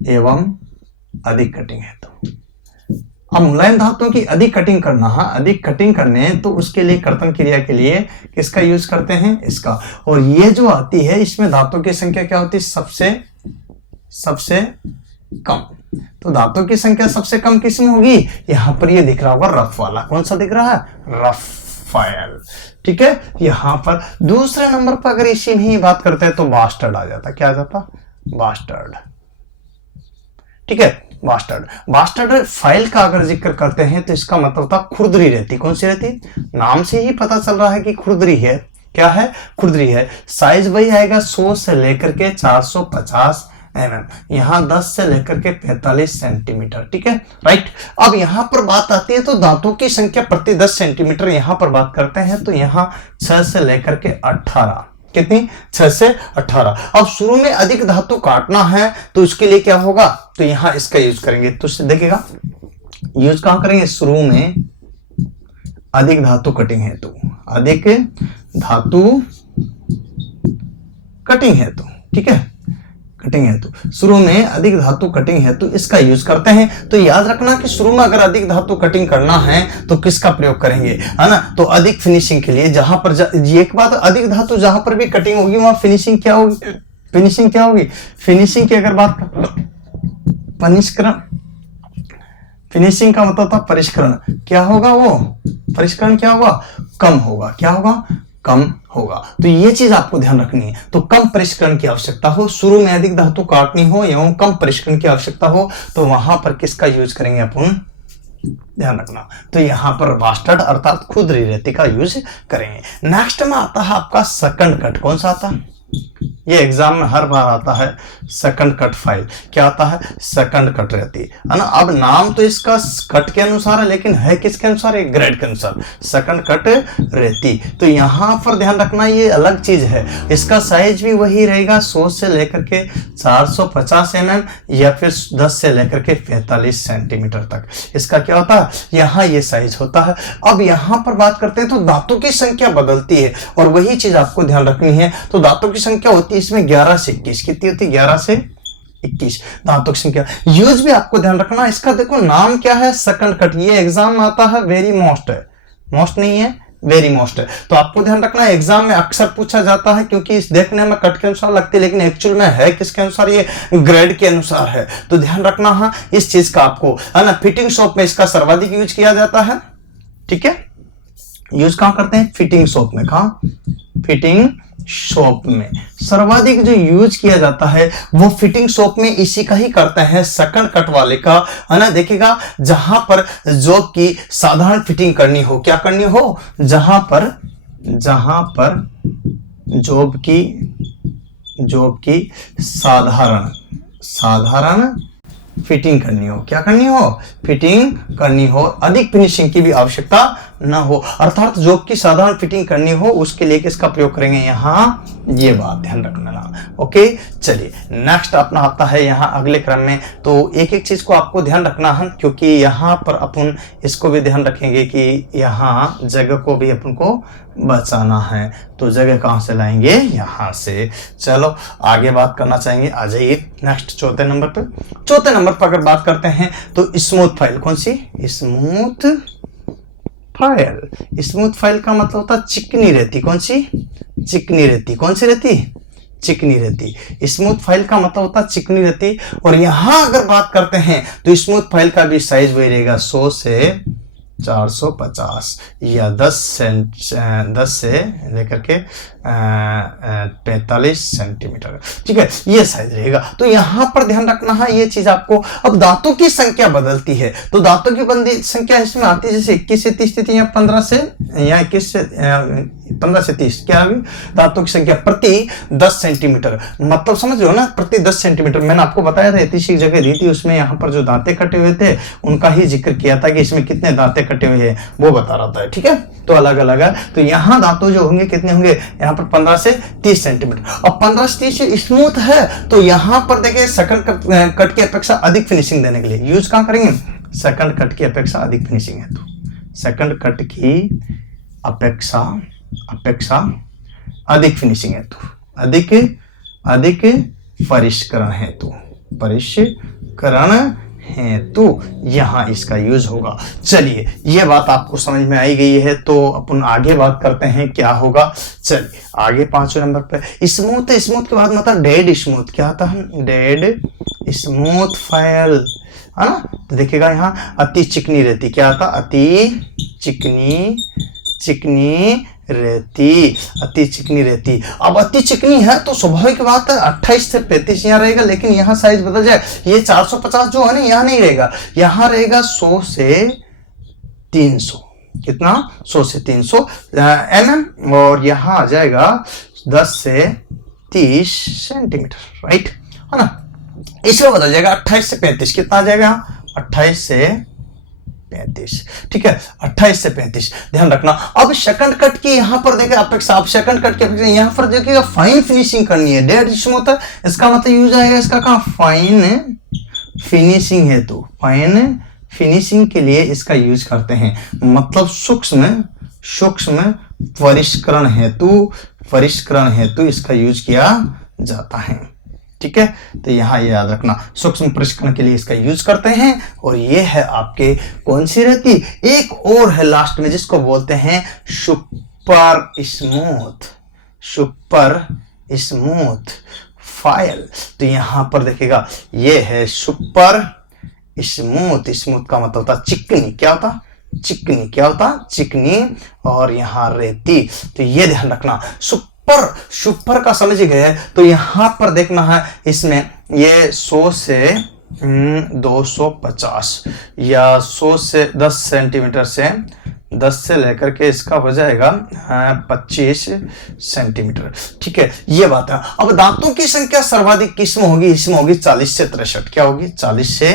एवं अधिक कटिंग हेतु। अब मुलायम धातुओं की अधिक कटिंग करना है, अधिक कटिंग करने तो उसके लिए कर्तन क्रिया के लिए किसका यूज करते हैं? इसका। और ये जो आती है इसमें धातुओं की संख्या क्या होती है? सबसे कम। तो धातुओं की संख्या सबसे कम किसमें होगी? यहां पर ये दिख रहा होगा रफ वाला। कौन सा दिख रहा है? रफायल। ठीक है, यहां पर दूसरे नंबर पर अगर इसी में ही बात करते हैं तो बास्टर्ड आ जाता। क्या आ जाता? बास्टर्ड। ठीक है, बास्टर्ड। बास्टर्ड फाइल का अगर जिक्र करते हैं तो इसका मतलब था खुरदरी रहती। कौन सी रहती? नाम से ही पता चल रहा है कि खुरदरी है। क्या है? खुरदरी है। साइज वही आएगा 100 से लेकर के 450 mm, यहां 10 से लेकर के 45 सेंटीमीटर। ठीक है, राइट। अब यहां पर बात आती है तो दांतों की संख्या प्रति 10 सेंटीमीटर यहां पर बात करते हैं तो यहां 6 से लेकर के 18। कितनी? 6 से 18। अब शुरू में अधिक धातु काटना है तो उसके लिए क्या होगा? तो यहां इसका यूज करेंगे। तो देखिएगा यूज कहां करेंगे? शुरू में अधिक धातु कटिंग हेतु, अधिक धातु कटिंग हेतु। ठीक है, कटिंग हेतु, शुरू में अधिक धातु कटिंग हेतु इसका यूज करते हैं। तो याद रखना कि शुरू में अगर अधिक धातु कटिंग करना है तो किसका प्रयोग करेंगे, है ना? तो अधिक फिनिशिंग के लिए, जहां पर एक बात, अधिक धातु जहां पर भी कटिंग होगी वहां फिनिशिंग क्या होगी? फिनिशिंग क्या होगी? फिनिशिंग की अगर बात परिष्करण, फिनिशिंग का मतलब था परिष्करण। क्या होगा वो? परिष्करण क्या होगा? कम होगा। क्या होगा? कम होगा। तो ये चीज आपको ध्यान रखनी है। तो कम परिष्करण की आवश्यकता हो, शुरू में अधिक धातु काटनी हो एवं कम परिष्करण की आवश्यकता हो तो वहां पर किसका यूज करेंगे अपन? ध्यान रखना। तो यहां पर बास्टर्ड अर्थात खुरदरी रेती का यूज करेंगे। नेक्स्ट में आता है आपका सेकंड कट। कौन सा आता है? ये एग्जाम में हर बार आता है सेकंड कट फाइल। क्या आता है? सेकंड कट रहती है ना। अब नाम तो इसका कट के अनुसार है लेकिन है किसके अनुसार? एक ग्रेड के अनुसार सेकंड कट रहती। तो यहां पर ध्यान रखना ये अलग चीज है। इसका साइज भी वही रहेगा 100 से लेकर के 450 mm या फिर 10 से लेकर के 45 सेंटीमीटर तक इसका क्या होता है? यहाँ ये साइज होता है। अब यहां पर बात करते हैं तो दांतों की संख्या बदलती है और वही चीज आपको ध्यान रखनी है। तो दांतों की संख्या होती है इसमें 11 से 21। कितनी होती है? 11 से 21 दांतों की संख्या। यूज भी आपको ध्यान रखना। इसका देखो नाम क्या है? Second cut. ये एग्जाम में आता है वेरी मोस्ट है, मोस्ट नहीं है, वेरी मोस्ट है। तो आपको ध्यान रखना एग्जाम में अक्सर पूछा जाता है क्योंकि इस देखने में कट के अनुसार लगती है लेकिन एक्चुअल में है किसके अनुसार? ये ग्रेड के अनुसार है। तो ध्यान रखना है इस चीज का आपको, है ना। फिटिंग शॉप में इसका सर्वाधिक यूज किया जाता है। ठीक है, यूज कहां करते हैं? फिटिंग शॉप में। कहां? फिटिंग शॉप में सर्वाधिक जो यूज किया जाता है वो फिटिंग शॉप में इसी का ही करते हैं, सेकंड कट वाले का, है ना। देखिएगा जहां पर जॉब की साधारण फिटिंग करनी हो, क्या करनी हो? जहां पर जॉब की साधारण फिटिंग करनी हो। क्या करनी हो? फिटिंग करनी हो। अधिक फिनिशिंग की भी आवश्यकता ना हो, अर्थात जॉब की साधारण फिटिंग करनी हो उसके लिए किसका प्रयोग करेंगे? यहां ये बात ध्यान रखना। ओके, चलिए नेक्स्ट अपना आता है यहाँ अगले क्रम में। तो एक एक चीज को आपको ध्यान रखना है क्योंकि यहाँ पर अपन इसको भी ध्यान रखेंगे कि यहाँ जगह को भी अपन को बचाना है। तो जगह कहां से लाएंगे? यहां से। चलो आगे बात करना चाहेंगे, आ जाइए नेक्स्ट चौथे नंबर पर। चौथे नंबर पर अगर बात करते हैं तो स्मूथ फाइल। कौन सी? Smooth file. स्मूथ फाइल का मतलब होता है चिकनी रेती। कौन सी? चिकनी रेती। कौन सी रेती? चिकनी रेती। स्मूथ फाइल का मतलब होता है चिकनी रेती। और यहां अगर बात करते हैं तो स्मूथ फाइल का भी साइज वही रहेगा 100 से 450 या 10 से लेकर के 45 सेंटीमीटर। ठीक है, ये साइज रहेगा। तो यहां पर ध्यान रखना है ये चीज आपको। अब दांतों की संख्या बदलती है, तो दांतों की संख्या इसमें आती है जैसे 21 से 30 थी, या 15 से या 21 से 15 से 30 क्या होगी? दांतों की संख्या प्रति 10 सेंटीमीटर। मतलब समझ रहे हो ना, प्रति 10 सेंटीमीटर। मैंने आपको बताया था ऐतिहासिक जगह दी थी, उसमें यहाँ पर जो दांते कटे हुए थे उनका ही जिक्र किया था कि इसमें कितने दांते कटे हुए हैं वो बता रहा था। ठीक है, तो अलग अलग है। तो यहाँ दांतों जो होंगे कितने होंगे? यहाँ पर 15 से 30 सेंटीमीटर। और 15 से 30 स्मूथ है तो यहाँ पर देखिए सेकंड कट की अपेक्षा अधिक फिनिशिंग देने के लिए यूज कहाँ करेंगे? सेकंड कट की अपेक्षा अधिक फिनिशिंग है तो सेकंड कट की अपेक्षा अधिक फिनिशिंग है तो अधिक परिष्करण हेतु यहां इसका यूज होगा। चलिए, ये बात आपको समझ में आई गई है, तो अपन आगे बात करते हैं क्या होगा। चलिए आगे 5वें नंबर पे स्मूथ के बाद मतलब डेड स्मूथ। क्या आता है? डेड स्मूथ फाइल, है ना। तो देखिएगा यहाँ अति चिकनी रेती। क्या आता? अति चिकनी रेती। अब अति चिकनी है तो स्वाभाविक बात है 28 से 35 यहाँ रहेगा, लेकिन यहाँ साइज बदल जाए। ये 450 जो है ना यहाँ नहीं रहेगा, यहाँ रहेगा 100 से 300। कितना? 100 से 300 mm। और यहाँ आ जाएगा 10 से 30 सेंटीमीटर। राइट, है ना। इसमें बदल जाएगा 28 से 35। कितना आ जाएगा? 28 से 35। ठीक है, 28 से 35 ध्यान रखना। अब सेकंड कट की यहां पर देखिए अपेक्षा, आप सेकंड कट की अपेक्षा यहां पर देखिएगा फाइन फिनिशिंग करनी है। डेड स्मूथ है, इसका मतलब यूज आएगा इसका कहां? फाइन फिनिशिंग है। तो फाइन फिनिशिंग के लिए इसका यूज करते हैं, मतलब सूक्ष्म परिष्करण हेतु इसका यूज किया जाता है। ठीक है, तो यहां ये याद रखना, सूक्ष्म परिष्करण के लिए इसका यूज करते हैं। और ये है आपके कौन सी रेती? एक और है लास्ट में जिसको बोलते हैं सुपर स्मूथ फाइल। तो यहां पर देखिएगा ये है सुपर स्मूथ का मतलब होता चिकनी। क्या होता? चिकनी। क्या होता? चिकनी। और यहां रेती। तो ये ध्यान रखना, सुपर का समझ गए। तो यहां पर देखना है इसमें ये 100 से 250 या 100 से 10 सेंटीमीटर से 10 से लेकर के इसका हो जाएगा 25 सेंटीमीटर। ठीक है, ये बात है। अब दांतों की संख्या सर्वाधिक किस्म होगी, इसमें होगी 40 से 63। क्या होगी? 40 से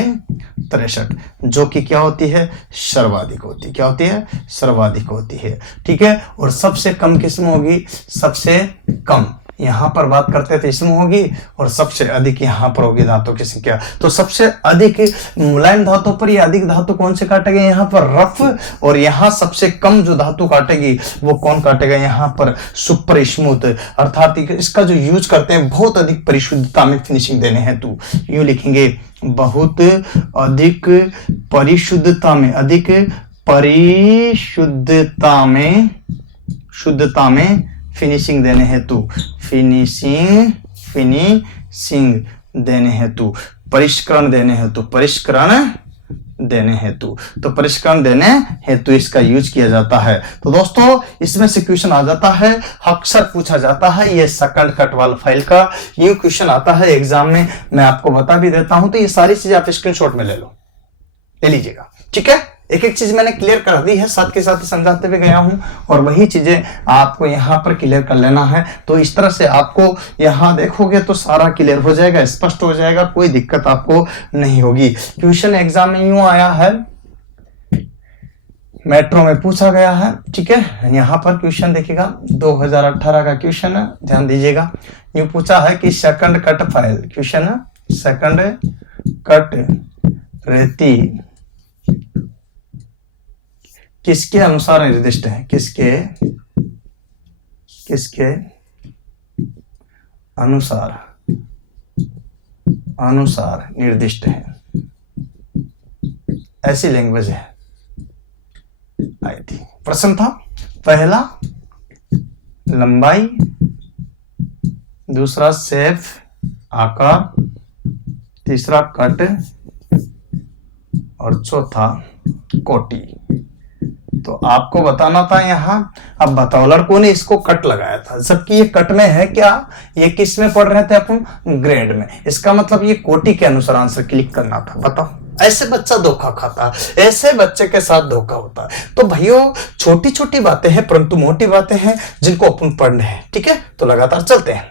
63, जो कि क्या होती है? सर्वाधिक होती है। क्या होती है? सर्वाधिक होती है। ठीक है, और सबसे कम किस्म होगी, सबसे कम यहां पर बात करते थे इसमें होगी, और सबसे अधिक यहां पर होगी दांतों की संख्या। तो सबसे अधिक मुलायम धातु पर या अधिक धातु कौन से काटेगा? यहाँ पर रफ। और यहाँ सबसे कम जो धातु काटेगी वो कौन काटेगा? यहाँ पर सुपर स्मूथ। अर्थात इसका जो यूज करते हैं बहुत अधिक परिशुद्धता में फिनिशिंग देने हैं। तो यूं लिखेंगे, बहुत अधिक शुद्धता में फिनिशिंग देने हेतु परिष्करण देने हेतु इसका यूज किया जाता है। तो दोस्तों इसमें से क्वेश्चन आ जाता है, अक्सर पूछा जाता है ये सेकंड कट वाला फाइल का। ये क्वेश्चन आता है एग्जाम में, मैं आपको बता भी देता हूं। तो ये सारी चीजें आप स्क्रीनशॉट में ले लीजिएगा। ठीक है, एक एक चीज मैंने क्लियर कर दी है, साथ के साथ समझाते हुए गया हूं, और वही चीजें आपको यहां पर क्लियर कर लेना है। तो इस तरह से आपको यहां देखोगे तो सारा क्लियर हो जाएगा, स्पष्ट हो जाएगा, कोई दिक्कत आपको नहीं होगी। क्वेश्चन एग्जाम में यूं आया है, मेट्रो में पूछा गया है। ठीक है, यहां पर क्वेश्चन देखिएगा 2018 का क्वेश्चन है, ध्यान दीजिएगा। यूं पूछा है कि सेकंड कट फाइल, क्वेश्चन है सेकंड कट रेती किसके अनुसार निर्दिष्ट है? किसके अनुसार निर्दिष्ट है? ऐसी लैंग्वेज है, आई थी। प्रश्न था पहला लंबाई, दूसरा शेप आकार, तीसरा कट और चौथा कोटि। तो आपको बताना था यहाँ। अब बताओ, लड़कों ने इसको कट लगाया था, जबकि ये कट में है क्या, ये किस में पढ़ रहे थे अपन, ग्रेड में। इसका मतलब ये कोटि के अनुसार आंसर क्लिक करना था। बताओ, ऐसे बच्चा धोखा खाता, ऐसे बच्चे के साथ धोखा होता है। तो भाइयों, छोटी छोटी बातें हैं परंतु मोटी बातें हैं जिनको अपन पढ़ने हैं। ठीक है, तो लगातार चलते हैं।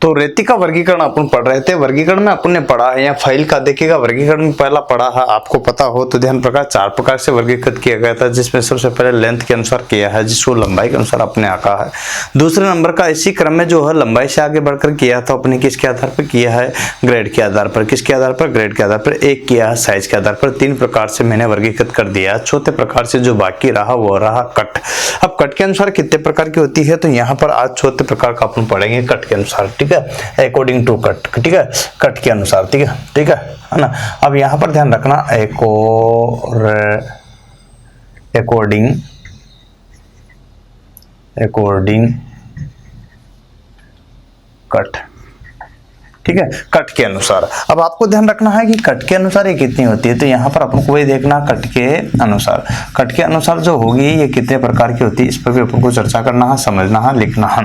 तो रेती का वर्गीकरण अपन पढ़ रहे थे। वर्गीकरण में अपन ने पढ़ा है, यहाँ फाइल का देखिएगा, वर्गीकरण में पहला पढ़ा है, आपको पता हो तो ध्यान प्रकार 4 प्रकार से वर्गीकृत किया गया था, जिसमें सबसे पहले लेंथ के अनुसार किया है, जिसको लंबाई के अनुसार अपने आका है। दूसरे नंबर का इसी क्रम में जो है लंबाई से आगे बढ़कर किया था अपने, किसके आधार पर किया है, ग्रेड के आधार पर। किसके आधार पर, ग्रेड के आधार पर। एक किया है साइज के आधार पर। 3 प्रकार से मैंने वर्गीकृत कर दिया। चौथे प्रकार से जो बाकी रहा वो रहा कट। अब कट के अनुसार कितने प्रकार की होती है, तो यहाँ पर आज चौथे प्रकार का अपन पढ़ेंगे कट के अनुसार। ठीक है, अकॉर्डिंग टू कट। ठीक है, कट के अनुसार। ठीक है, ठीक है ना। अब यहाँ पर ध्यान रखना, अकॉर्डिंग कट। ठीक है, कट के अनुसार। अब आपको ध्यान रखना है कि कट के अनुसार ये कितनी होती है, तो यहाँ पर अपन को वही देखना, कट के अनुसार। कट के अनुसार जो होगी ये कितने प्रकार की होती है, इस पर भी अपन को चर्चा करना है, समझना है, लिखना है।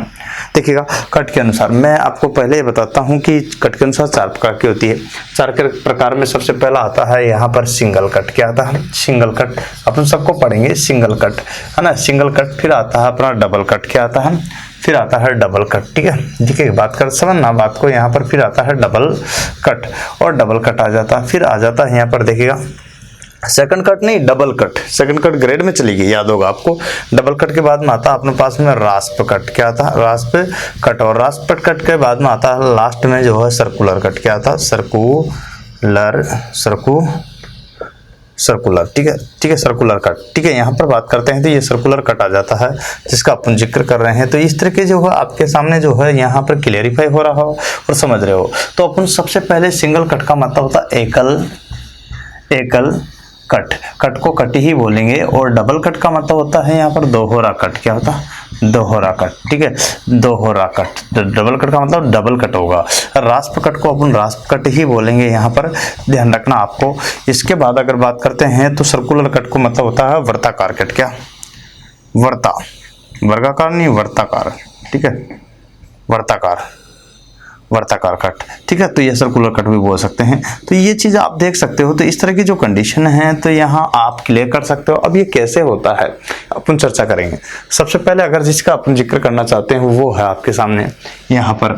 देखिएगा, कट के अनुसार मैं आपको पहले ये बताता हूँ कि कट के अनुसार 4 प्रकार की होती है। 4 के प्रकार में सबसे पहला आता है यहाँ पर सिंगल कट। क्या आता है, सिंगल कट। अपन सबको पढ़ेंगे सिंगल कट, है ना, सिंगल कट। फिर आता है अपना डबल कट। क्या आता है, फिर आता है डबल कट। ठीक है, देखिए बात कर, समझना बात को। यहाँ पर फिर आता है डबल कट, और डबल कट आ जाता है। फिर आ जाता है यहाँ पर देखिएगा सेकंड कट, नहीं double cut. Second cut grade में चली गई, याद होगा आपको। डबल कट के बाद में आता है अपने पास में रास्प कट। क्या आता है, रास्प कट। और रास्प कट के बाद में आता है लास्ट में जो है सर्कुलर कट। क्या आता है, सर्कुलर। ठीक है, ठीक है, सर्कुलर कट। ठीक है, यहाँ पर बात करते हैं तो ये सर्कुलर कट आ जाता है, जिसका अपन जिक्र कर रहे हैं। तो इस तरह के जो है आपके सामने जो है यहाँ पर क्लियरिफाई हो रहा हो और समझ रहे हो। तो अपन सबसे पहले सिंगल कट का मतलब होता है एकल कट। कट को कट ही बोलेंगे। और डबल कट का मतलब होता है यहाँ पर दोहरा कट। क्या होता है, दोहरा कट। ठीक है, दोहरा कट। डबल कट का मतलब डबल कट होगा। रास्प कट को अपन रास्प कट ही बोलेंगे, यहाँ पर ध्यान रखना आपको। इसके बाद अगर बात करते हैं तो सर्कुलर कट को मतलब होता है वर्ताकार कट। क्या, वर्गाकार नहीं, वर्ताकार। ठीक है, वर्ताकार कट। ठीक है, तो ये सर्कुलर कट भी बोल सकते हैं। तो ये चीज आप देख सकते हो। तो इस तरह की जो कंडीशन है तो यहाँ आप क्लियर कर सकते हो। अब ये कैसे होता है अपन चर्चा करेंगे। सबसे पहले अगर जिसका अपन जिक्र करना चाहते हैं वो है आपके सामने यहाँ पर।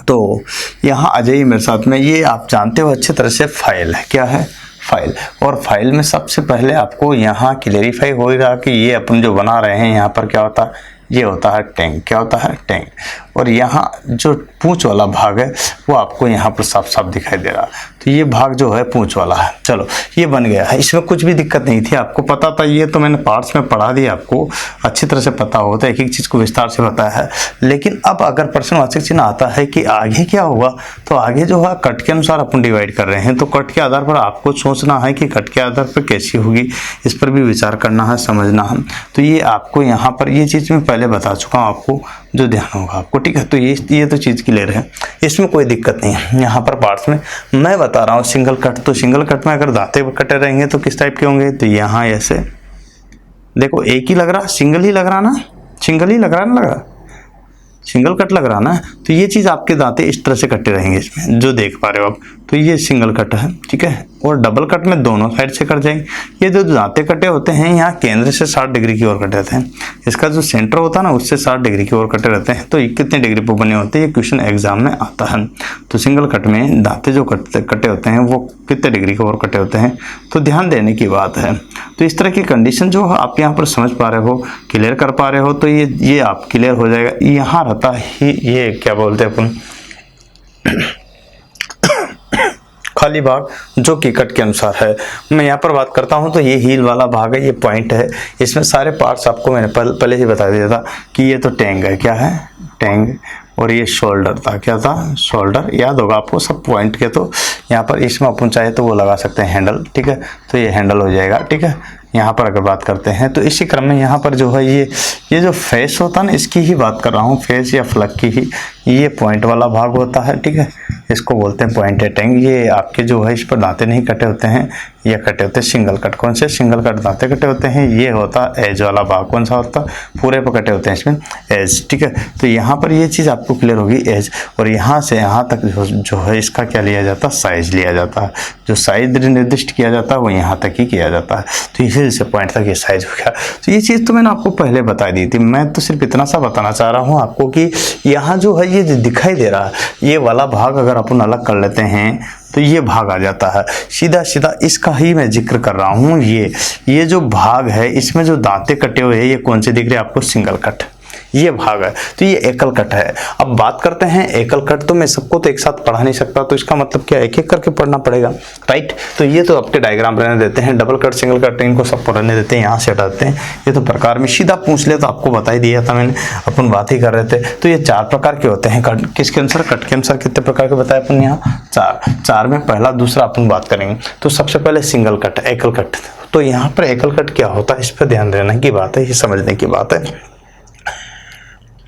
तो यहाँ आ जाइए मेरे साथ में। ये आप जानते हो अच्छी तरह से फाइल है। क्या है, फाइल। और फाइल में सबसे पहले आपको यहाँ क्लियरिफाई होगा कि ये अपन जो बना रहे हैं यहाँ पर क्या होता है, ये होता है टैंक। क्या होता है, टैंक। और यहाँ जो पूंछ वाला भाग है वो आपको यहाँ पर साफ साफ दिखाई दे रहा। तो ये भाग जो है पूंछ वाला है। चलो, ये बन गया है, इसमें कुछ भी दिक्कत नहीं थी, आपको पता था। ये तो मैंने पार्ट्स में पढ़ा दिया, आपको अच्छी तरह से पता होता है, एक एक चीज़ को विस्तार से बताया है। लेकिन अब अगर प्रश्नवाचक चिन्ह आता है कि आगे क्या होगा, तो आगे जो है कट के अनुसार अपन डिवाइड कर रहे हैं। तो कट के आधार पर आपको सोचना है कि कट के आधार पर कैसी होगी, इस पर भी विचार करना है, समझना है। तो ये आपको यहाँ पर ये चीज़ मैं पहले बता चुका हूँ आपको, जो ध्यान होगा आपको। ठीक है, तो ये तो चीज़ क्लियर है, इसमें कोई दिक्कत नहीं है। यहाँ पर पार्ट्स में मैं बता रहा हूँ सिंगल कट। तो सिंगल कट में अगर दांते कटे रहेंगे तो किस टाइप के होंगे, तो यहाँ ऐसे देखो, एक ही लग रहा, सिंगल ही लग रहा ना, सिंगल ही लग रहा ना, लगा सिंगल कट लग रहा ना। तो ये चीज़ आपके दांते इस तरह से कटे रहेंगे इसमें, जो देख पा रहे हो आप। तो ये सिंगल कट है। ठीक है, और डबल कट में दोनों साइड से कट जाएंगे। ये जो दांते कटे होते हैं यहाँ केंद्र से 60 डिग्री की ओर कटे रहते हैं। इसका जो सेंटर होता है ना उससे 60 डिग्री की ओर कटे रहते हैं। तो ये कितने डिग्री पर बने होते हैं, ये क्वेश्चन एग्जाम में आता है। तो सिंगल कट में दांते जो कटे होते हैं वो कितने डिग्री की ओर कटे होते हैं, तो ध्यान देने की बात है। तो इस तरह की कंडीशन जो आप यहाँ पर समझ पा रहे हो, क्लियर कर पा रहे हो, तो ये आप क्लियर हो जाएगा। यहाँ रहता ही ये क्या बोलते हैं अपन, खाली भाग, जो कि कट के अनुसार है। मैं यहाँ पर बात करता हूँ तो ये हील वाला भाग है, ये पॉइंट है। इसमें सारे पार्ट्स आपको मैंने पहले ही बता दिया था कि ये तो टैंग है। क्या है, टैंग। और ये शोल्डर था। क्या था, शोल्डर। याद होगा आपको सब पॉइंट के। तो यहाँ पर इसमें अपन चाहे तो वो लगा सकते हैं हैंडल। ठीक है, तो ये हैंडल हो जाएगा। ठीक है, यहाँ पर अगर बात करते हैं तो इसी क्रम में यहाँ पर जो है ये जो फेस होता है ना, इसकी ही बात कर रहा हूँ, फेस या फ्लग की ही, ये पॉइंट वाला भाग होता है, ठीक है, इसको बोलते हैं पॉइंटेड एंड। ये आपके जो है इस पर दांते नहीं कटे होते हैं, ये कटे होते हैं सिंगल कट। कौन से सिंगल कट दांते कटे होते हैं? ये होता एज वाला भाग। कौन सा होता? पूरे पर कटे होते हैं इसमें एज, ठीक है। तो यहाँ पर ये चीज़ आपको क्लियर होगी, एज, और यहाँ से यहाँ तक जो है इसका क्या लिया जाता है? साइज लिया जाता है। जो साइज निर्दिष्ट किया जाता है वो यहाँ तक ही किया जाता है। तो इसी से पॉइंट तक ये साइज हो गया। तो ये चीज़ तो मैंने आपको पहले बता दी थी, मैं तो सिर्फ इतना सा बताना चाह रहा हूँ आपको कि यहाँ जो है ये जो दिखाई दे रहा है ये वाला भाग अगर अपन अलग कर लेते हैं तो ये भाग आ जाता है। सीधा सीधा इसका ही मैं जिक्र कर रहा हूँ। ये जो भाग है इसमें जो दांते कटे हुए हैं ये कौन से दिख रहे हैं आपको? सिंगल कट, ये भाग है। तो ये एकल कट है। अब बात करते हैं एकल कट, तो मैं सबको तो एक साथ पढ़ा नहीं सकता, तो इसका मतलब क्या, एक एक करके पढ़ना पड़ेगा, राइट। तो ये तो आपके डायग्राम रहने देते हैं, डबल कट सिंगल कट इनको सबको रहने देते हैं, यहाँ से हटाते हैं। ये तो प्रकार में सीधा पूछ ले तो आपको बता ही दिया था मैंने, अपन बात ही कर रहे थे। तो ये 4 प्रकार के होते हैं कट। किसके अनुसार? कट के अनुसार कितने प्रकार के बताए अपन यहाँ? 4 में पहला दूसरा अपन बात करेंगे। तो सबसे पहले सिंगल कट, एकल कट। तो यहाँ पर एकल कट क्या होता है इस पर ध्यान देने की बात है, ये समझने की बात है।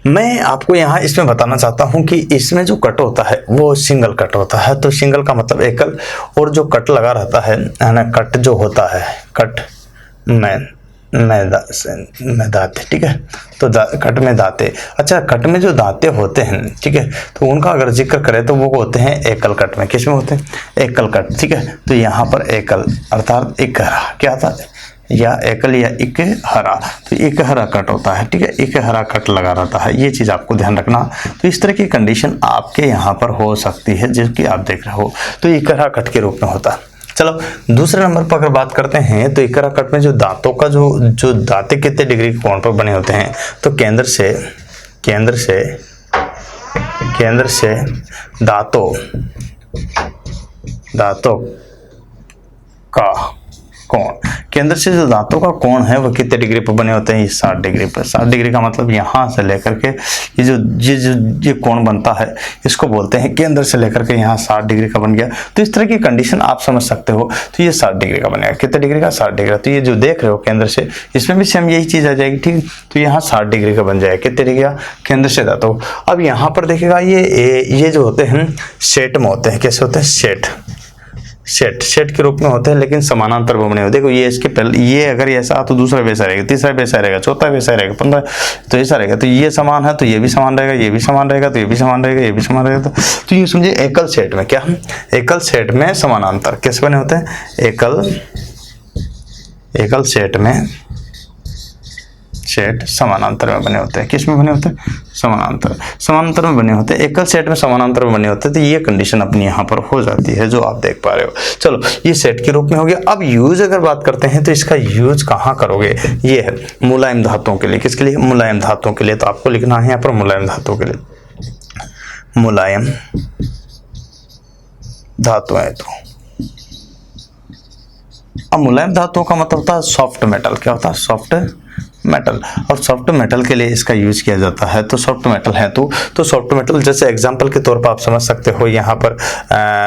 मैं आपको यहाँ इसमें बताना चाहता हूँ कि इसमें जो कट होता है वो सिंगल कट होता है। तो सिंगल का मतलब एकल, और जो कट लगा रहता है ना, कट जो होता है, कट में दाते, ठीक है। तो कट में दाते, अच्छा, कट में जो दाते होते हैं, ठीक है, तो उनका अगर जिक्र करें तो वो होते हैं एकल कट में। किस में होते हैं? एकल कट, ठीक है। तो यहाँ पर एकल अर्थात एक क्या था, या एकल या एक हरा, तो एक हरा कट होता है, ठीक है, एक हरा कट लगा रहता है। ये चीज़ आपको ध्यान रखना। तो इस तरह की कंडीशन आपके यहाँ पर हो सकती है जिसकी आप देख रहे हो, तो एक हरा कट के रूप में होता है। चलो दूसरे नंबर पर अगर बात करते हैं तो एक हरा कट में जो दांतों का जो दांते कितने डिग्री के कोण पर बने होते हैं? तो केंद्र से दांतों का कोण, केंद्र से जो दांतों का कोण है वो कितने डिग्री पर बने होते हैं? ये 60 डिग्री पर। 60 डिग्री का मतलब यहाँ से लेकर के ये कोण बनता है, इसको बोलते हैं केंद्र से लेकर के यहाँ 60 डिग्री का बन गया। तो इस तरह की कंडीशन आप समझ सकते हो। तो ये 60 डिग्री का बनेगा। कितने डिग्री का? 60 डिग्री। तो ये जो देख रहे हो केंद्र से, इसमें भी सेम यही चीज आ जाएगी, ठीक। तो यहाँ 60 डिग्री का बन जाएगा। कितने डिग्री का? केंद्र से दांतों। अब यहाँ पर देखेगा ये जो होते हैं सेट में होते हैं। कैसे होते हैं? सेट के रूप में होते हैं, लेकिन समानांतर में बने होते हैं। देखो ये इसके पहले, ये अगर ऐसा तो दूसरा वैसा रहेगा, तीसरा वैसा रहेगा, चौथा वैसा रहेगा, 15 तो ऐसा रहेगा। तो ये समान है तो ये भी समान रहेगा, ये भी समान रहेगा, तो ये भी समान रहेगा, ये भी समान रहेगा। तो ये समझिए एकल सेट में क्या, एकल सेट में समानांतर कैसे बने होते हैं? एकल सेट में सेट समानांतर में बने होते हैं। किस में बने होते हैं? समानांतर में बने होते हैं। एकल सेट में समानांतर में बने होते हैं। तो ये कंडीशन अपनी यहाँ पर हो जाती है जो आप देख पा रहे हो। चलो ये सेट के रूप में हो गया। अब यूज अगर बात करते हैं तो इसका यूज कहाँ करोगे? ये है मुलायम धातुओं के लिए। किसके लिए? मुलायम धातुओं के लिए। तो आपको लिखना है यहाँ पर मुलायम धातुओं के लिए, मुलायम धातु है। तो अब मुलायम धातुओं का मतलब होता है सॉफ्ट मेटल। क्या होता है? Soft metal. और सॉफ्ट मेटल के लिए इसका यूज किया जाता है। तो सॉफ्ट मेटल है तो सॉफ्ट मेटल जैसे एग्जांपल के तौर पर आप समझ सकते हो। यहाँ पर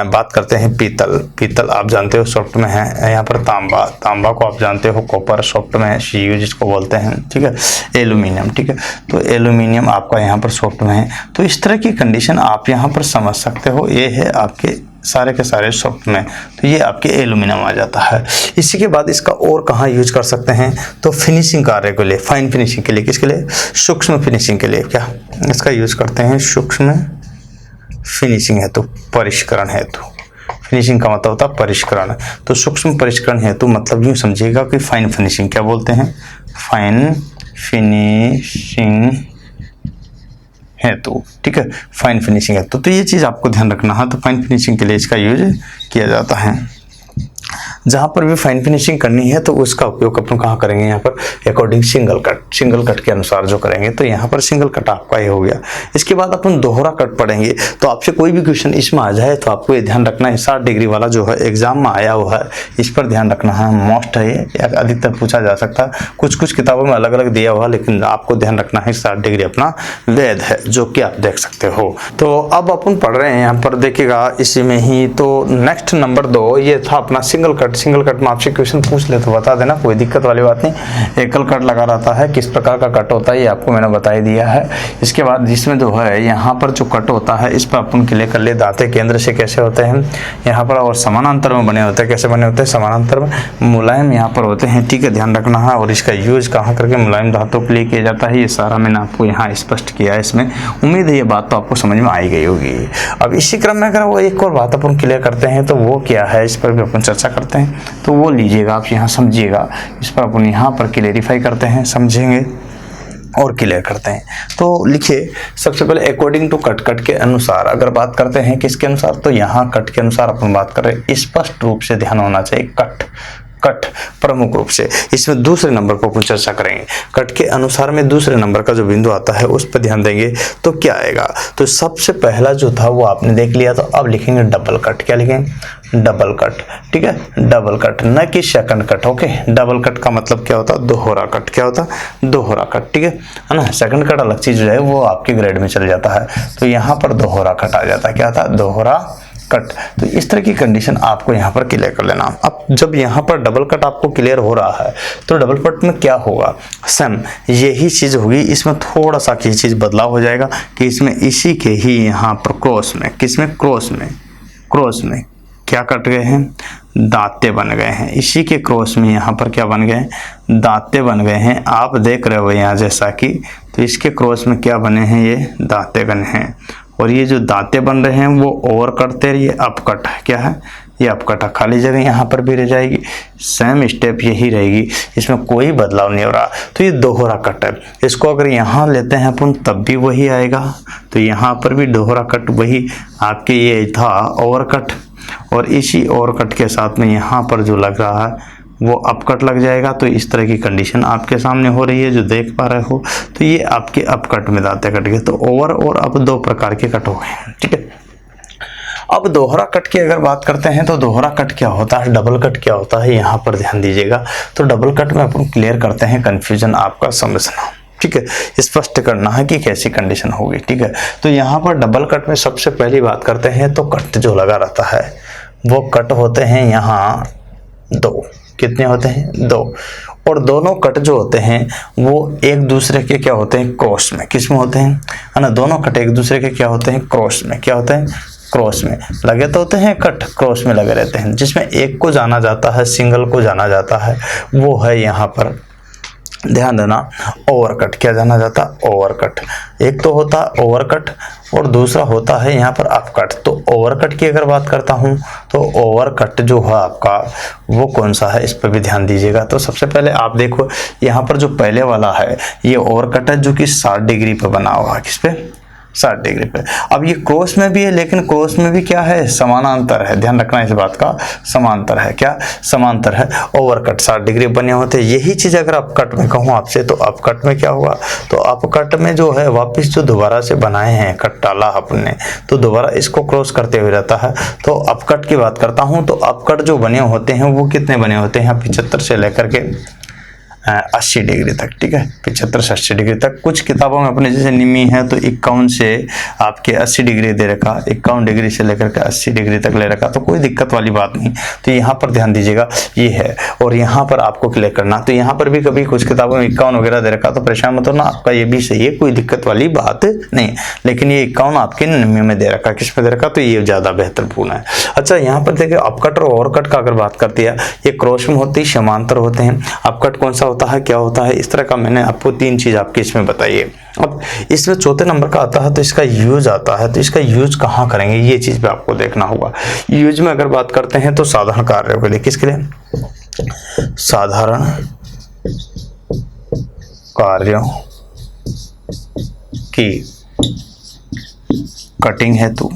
बात करते हैं पीतल आप जानते हो सॉफ्ट में है। यहाँ पर तांबा को आप जानते हो कॉपर सॉफ्ट में है, सी जिसको बोलते हैं, ठीक है। एल्यूमिनियम, ठीक है, तो एल्यूमिनियम आपका यहाँ पर सॉफ्ट में है। तो इस तरह की कंडीशन आप यहाँ पर समझ सकते हो। ये है आपके सारे के सारे सॉफ्ट में, तो ये आपके एल्यूमिनियम आ जाता है। इसी के बाद इसका और कहाँ यूज कर सकते हैं? तो फिनिशिंग कार्य के लिए, फाइन फिनिशिंग के लिए। किसके लिए? सूक्ष्म फिनिशिंग के लिए। क्या इसका यूज करते हैं? सूक्ष्म फिनिशिंग हेतु, परिष्करण हेतु। फिनिशिंग का मतलब होता है परिष्करण। तो सूक्ष्म परिष्करण हेतु मतलब यूं समझिएगा कि फाइन फिनिशिंग क्या बोलते हैं? फाइन फिनिशिंग हेतु, ठीक है, फाइन फिनिशिंग हेतु। तो ये चीज आपको ध्यान रखना है। तो फाइन फिनिशिंग के लिए इसका यूज किया जाता है। जहां पर भी फाइन फिनिशिंग करनी है तो उसका उपयोग अपन कहाँ करेंगे? यहाँ पर अकॉर्डिंग सिंगल कट के अनुसार जो करेंगे। तो यहाँ पर सिंगल कट आपका ये हो गया। इसके बाद अपन दोहरा कट पढ़ेंगे। तो आपसे कोई भी क्वेश्चन इसमें आ जाए तो आपको ये ध्यान रखना है, 60 डिग्री वाला जो है एग्जाम में आया हुआ है, इस पर ध्यान रखना है। मोस्ट है ये, अधिकतर पूछा जा सकता है। कुछ किताबों में अलग अलग दिया हुआ, लेकिन आपको ध्यान रखना है 60 डिग्री अपना वेद है, जो कि आप देख सकते हो। तो अब अपन पढ़ रहे हैं यहाँ पर देखिएगा इसी में ही। तो नेक्स्ट नंबर 2 ये था अपना single cut cut, single cut में आपसे क्वेश्चन पूछ ले तो बता देना, कोई दिक्कत वाली बात नहीं। एकल कट लगा रहता है, किस प्रकार का कट होता है ये आपको मैंने बता ही दिया है। इसके बाद जिसमें जो है यहाँ पर जो कट होता है इस पर अपन क्लियर कर ले, दांते केंद्र से कैसे होते हैं यहाँ पर, और समानांतर में बने होते हैं। कैसे बने होते हैं? समानांतर में, मुलायम यहाँ पर होते हैं, ठीक है, ध्यान रखना है। और इसका यूज कहाँ करके मुलायम धातु के लिए किया जाता है, ये सारा मैंने आपको यहाँ स्पष्ट किया है इसमें। उम्मीद है ये बात तो आपको समझ में आई गई होगी। अब इसी क्रम में अगर वो एक और बात अपन क्लियर करते हैं तो वो क्या है, इस पर भी अपन चर्चा करते हैं, तो वो लीजिएगा आप यहाँ समझिएगा। इस पर अपन यहाँ पर क्लियरिफाई करते हैं, समझेंगे और क्लियर करते हैं। तो लिखिए सबसे पहले अकॉर्डिंग टू कट, कट के अनुसार अगर बात करते हैं किसके अनुसार, तो यहाँ कट के अनुसार अपन बात कर रहे हैं। स्पष्ट रूप से ध्यान होना चाहिए, कट, कट प्रमुख रूप से। इसमें दूसरे नंबर पर अपन चर्चा करेंगे। कट के अनुसार में दूसरे नंबर का जो बिंदु आता है उस पर ध्यान देंगे तो क्या आएगा। तो सबसे पहला जो था वो आपने देख लिया, तो अब लिखेंगे डबल कट। क्या लिखेंगे? डबल कट, ठीक है, डबल कट, न कि second cut. Okay, double cut का मतलब क्या होता है? दोहरा कट। क्या होता है? दोहरा कट, ठीक है ना। सेकंड कट अलग चीज है, वो आपके ग्रेड में चल जाता है। तो यहाँ पर दोहरा कट आ जाता है। क्या था? दोहरा कट। तो इस तरह की कंडीशन आपको यहाँ पर क्लियर कर लेना। अब जब यहाँ पर डबल कट आपको क्लियर हो रहा है तो डबल कट में क्या होगा? सेम यही चीज होगी, इसमें थोड़ा सा की चीज बदलाव हो जाएगा कि इसमें इसी के ही यहाँ पर क्रॉस में, किसमें? क्रॉस में क्या कट गए हैं? दांते बन गए हैं। इसी के क्रॉस में यहाँ पर क्या बन गए? दांते बन गए हैं। आप देख रहे हो यहाँ जैसा कि, तो इसके क्रॉस में क्या बने हैं? ये दांते बने हैं। और ये जो दांते बन रहे हैं वो ओवर कटते रहिए, अपकट। क्या है? ये अपकट। खाली जगह यहाँ पर भी रह जाएगी, सेम स्टेप यही रहेगी, इसमें कोई बदलाव नहीं हो रहा। तो ये दोहरा कट है। इसको अगर यहाँ लेते हैं अपन तब भी वही आएगा। तो यहाँ पर भी दोहरा कट वही आपके ये था ओवर कट, और इसी ओवर कट के साथ में यहाँ पर जो लग रहा है वो अपकट लग जाएगा। तो इस तरह की कंडीशन आपके सामने हो रही है जो देख पा रहे हो। तो ये आपके अपकट में दांते कट गए। तो ओवर और अप दो प्रकार के कट हो गए, ठीक है। अब दोहरा कट की अगर बात करते हैं तो दोहरा कट क्या होता है, डबल कट क्या होता है, यहाँ पर ध्यान दीजिएगा। तो डबल कट में अपन क्लियर करते हैं, कंफ्यूजन आपका समझना, ठीक है, स्पष्ट करना है कि कैसी कंडीशन होगी, ठीक है। तो यहाँ पर डबल कट में सबसे पहली बात करते हैं तो कट जो लगा रहता है वो कट होते हैं यहाँ दो। कितने होते हैं? दो। और दोनों कट जो होते हैं वो एक दूसरे के क्या होते हैं? क्रॉस में। किस में होते हैं? है ना, दोनों कट एक दूसरे के क्या होते हैं? क्रॉस में। क्या होते हैं? क्रॉस में लगे तो होते हैं कट, क्रॉस में लगे रहते हैं। जिसमें एक को जाना जाता है, सिंगल को जाना जाता है, वो है यहाँ पर ध्यान देना ओवर कट। क्या जाना जाता? Over cut. एक तो होता ओवर कट और दूसरा होता है यहाँ पर अप कट। तो ओवर कट की अगर बात करता हूँ तो ओवर कट जो है आपका वो कौन सा है, इस पर भी ध्यान दीजिएगा। तो सबसे पहले आप देखो यहाँ पर जो पहले वाला है ये ओवर कट है जो कि 60 डिग्री पे बना हुआ है। किस पे? 60 डिग्री पे। अब ये क्रॉस में भी है, लेकिन क्रॉस में भी क्या है? समानांतर है। ध्यान रखना इस बात का, समांतर है। क्या? समांतर है। ओवर कट 60 डिग्री बने होते हैं। यही चीज अगर अप कट में कहूँ आपसे तो अप कट में क्या होगा? तो अप कट में जो है वापिस जो दोबारा से बनाए हैं कट डाला अपने, तो दोबारा इसको क्रॉस करते हुए रहता है। तो अप कट की बात करता हूँ तो अप कट जो बने होते हैं वो कितने बने होते हैं? 75 से लेकर के 80 डिग्री तक, ठीक है, 75 से 80 डिग्री तक। कुछ किताबों में अपने जैसे निमी है तो 51 से आपके 80 डिग्री दे रखा, 51 डिग्री से लेकर के 80 डिग्री तक ले रखा। तो कोई दिक्कत वाली बात नहीं। तो यहाँ पर ध्यान दीजिएगा ये है, और यहाँ पर आपको क्लियर करना। तो यहाँ पर भी कभी कुछ किताबों में 51 वगैरह दे रखा तो परेशान मत होना, आपका ये भी सही है, कोई दिक्कत वाली बात नहीं। लेकिन ये 51 आपके निमी में दे रखा, किस में दे रखा? तो ये ज्यादा बेहतरपूर्ण है। अच्छा, यहाँ पर देखिए अपकट और ओवरकट का अगर बात करती है, ये क्रॉस में होते ही समांतर होते हैं। अपकट कौन सा होता है, क्या होता है, इस तरह का मैंने आपको 3 चीज आपके इसमें बताइए। अब इसमें चौथे नंबर का आता है तो इसका यूज आता है। तो इसका यूज कहाँ करेंगे ये चीज भी आपको देखना होगा। यूज में अगर बात करते हैं तो साधारण कार्यों के लिए, किसके लिए? साधारण कार्यों की कटिंग हेतु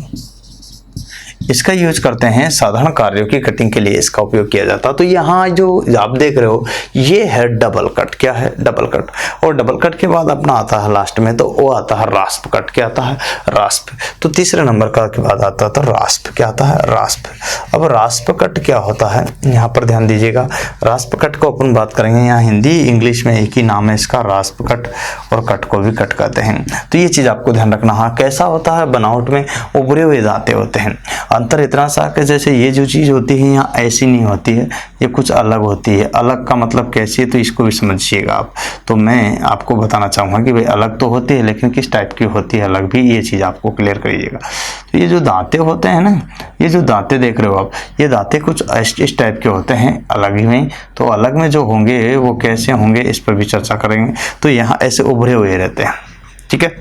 इसका यूज करते हैं। साधारण कार्यों की कटिंग के लिए इसका उपयोग किया जाता है। तो यहाँ जो आप देख रहे हो ये है डबल कट। क्या है? Double cut. और डबल कट के बाद अपना आता है लास्ट में तो वो आता है रास्प कट। क्या आता है? रास्प। तो तीसरे नंबर का के बाद आता है तो रास्प। क्या आता है? रास्प। अब रास्प कट क्या होता है यहाँ पर ध्यान दीजिएगा। रास्प कट को अपन बात करेंगे, यहाँ हिंदी इंग्लिश में एक ही नाम है इसका, रास्प कट, और कट को भी कट कहते हैं। तो ये चीज आपको ध्यान रखना। हाँ, कैसा होता है बनावट में? उभरे हुए दांते होते हैं। अंतर इतना सा कि जैसे ये जो चीज़ होती है यहाँ ऐसी नहीं होती है, ये कुछ अलग होती है। अलग का मतलब कैसी है तो इसको भी समझिएगा आप। तो मैं आपको बताना चाहूँगा कि भाई अलग तो होती है लेकिन किस टाइप की होती है अलग भी, ये चीज़ आपको क्लियर करिएगा। तो ये जो दांते होते हैं ना, ये जो दांते देख रहे हो आप, ये दांते कुछ इस टाइप के होते हैं अलग ही में। तो अलग में जो होंगे वो कैसे होंगे इस पर भी चर्चा करेंगे। तो यहाँ ऐसे उभरे हुए रहते हैं, ठीक है,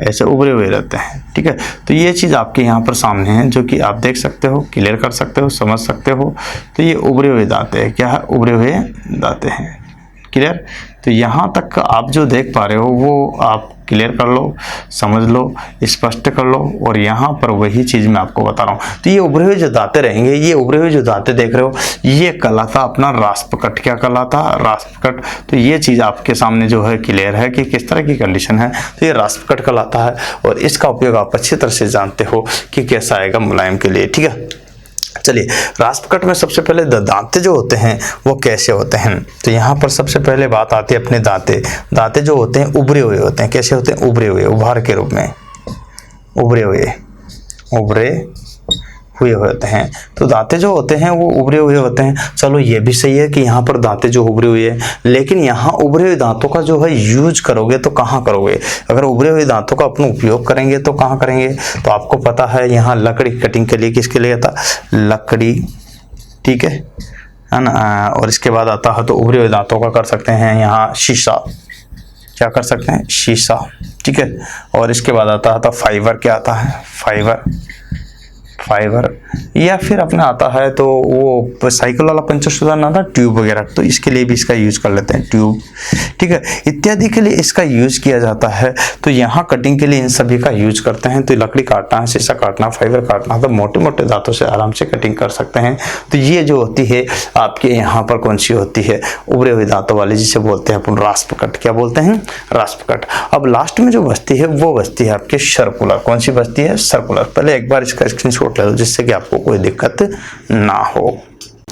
ऐसे उभरे हुए रहते हैं, ठीक है। तो ये चीज़ आपके यहाँ पर सामने है जो कि आप देख सकते हो, क्लियर कर सकते हो, समझ सकते हो। तो ये उभरे हुए दांते हैं, क्या है, उभरे हुए दांते हैं, क्लियर। तो यहाँ तक आप जो देख पा रहे हो वो आप क्लियर कर लो, समझ लो, स्पष्ट कर लो। और यहाँ पर वही चीज़ मैं आपको बता रहा हूँ। तो ये उभरे हुए जो दांते रहेंगे, ये उभरे हुए जो दांते देख रहे हो, ये कहलाता अपना रास्प कट। क्या कहलाता, रास्प कट। तो ये चीज़ आपके सामने जो है क्लियर है कि किस तरह की कंडीशन है। तो ये रास्प कट कहलाता है और इसका उपयोग आप अच्छी तरह से जानते हो कि कैसा आएगा मुलायम के लिए, ठीक है। चलिए, रास्प कट में सबसे पहले दांते जो होते हैं वो कैसे होते हैं। तो यहाँ पर सबसे पहले बात आती है अपने दांते। दांते जो होते हैं उभरे हुए होते हैं। कैसे होते हैं, उभरे हुए, उभार के रूप में, उभरे हुए होते हैं। तो दांते जो होते हैं वो उभरे हुए होते हैं। चलो ये भी सही है कि यहाँ पर दांते जो उभरे हुए हैं, लेकिन यहाँ उभरे हुए दांतों का जो है यूज करोगे तो कहाँ करोगे। अगर उभरे हुए दांतों का अपना उपयोग करेंगे तो कहाँ करेंगे। तो आपको पता है यहाँ लकड़ी कटिंग के लिए किसके लिए आता, लकड़ी, ठीक है ना। और इसके बाद आता है तो उभरे हुए दांतों का कर सकते हैं यहाँ शीशा, क्या कर सकते हैं, शीशा, ठीक है। और इसके बाद आता है तो फाइबर, क्या आता है, फाइबर। या फिर अपना आता है तो वो साइकिल वाला पंचर सुधारना था, ट्यूब वगैरह, तो इसके लिए भी इसका यूज कर लेते हैं, ट्यूब, ठीक है, इत्यादि के लिए इसका यूज किया जाता है। तो यहाँ कटिंग के लिए इन सभी का यूज करते हैं। तो लकड़ी काटना है, शीशा काटना, फाइबर काटना, तो मोटे मोटे दांतों से आराम से कटिंग कर सकते हैं। तो ये जो होती है आपके यहाँ पर कौन सी होती है, उभरे हुए दांतों वाली, जिसे बोलते हैं अपन रास्प कट। क्या बोलते हैं, रास्प कट। अब लास्ट में जो बचती है वो बचती है आपके सर्कुलर। कौन सी बचती है, सर्कुलर। पहले एक बार इसका स्क्रीनशॉट ले लो जिससे कि आपको कोई दिक्कत ना हो।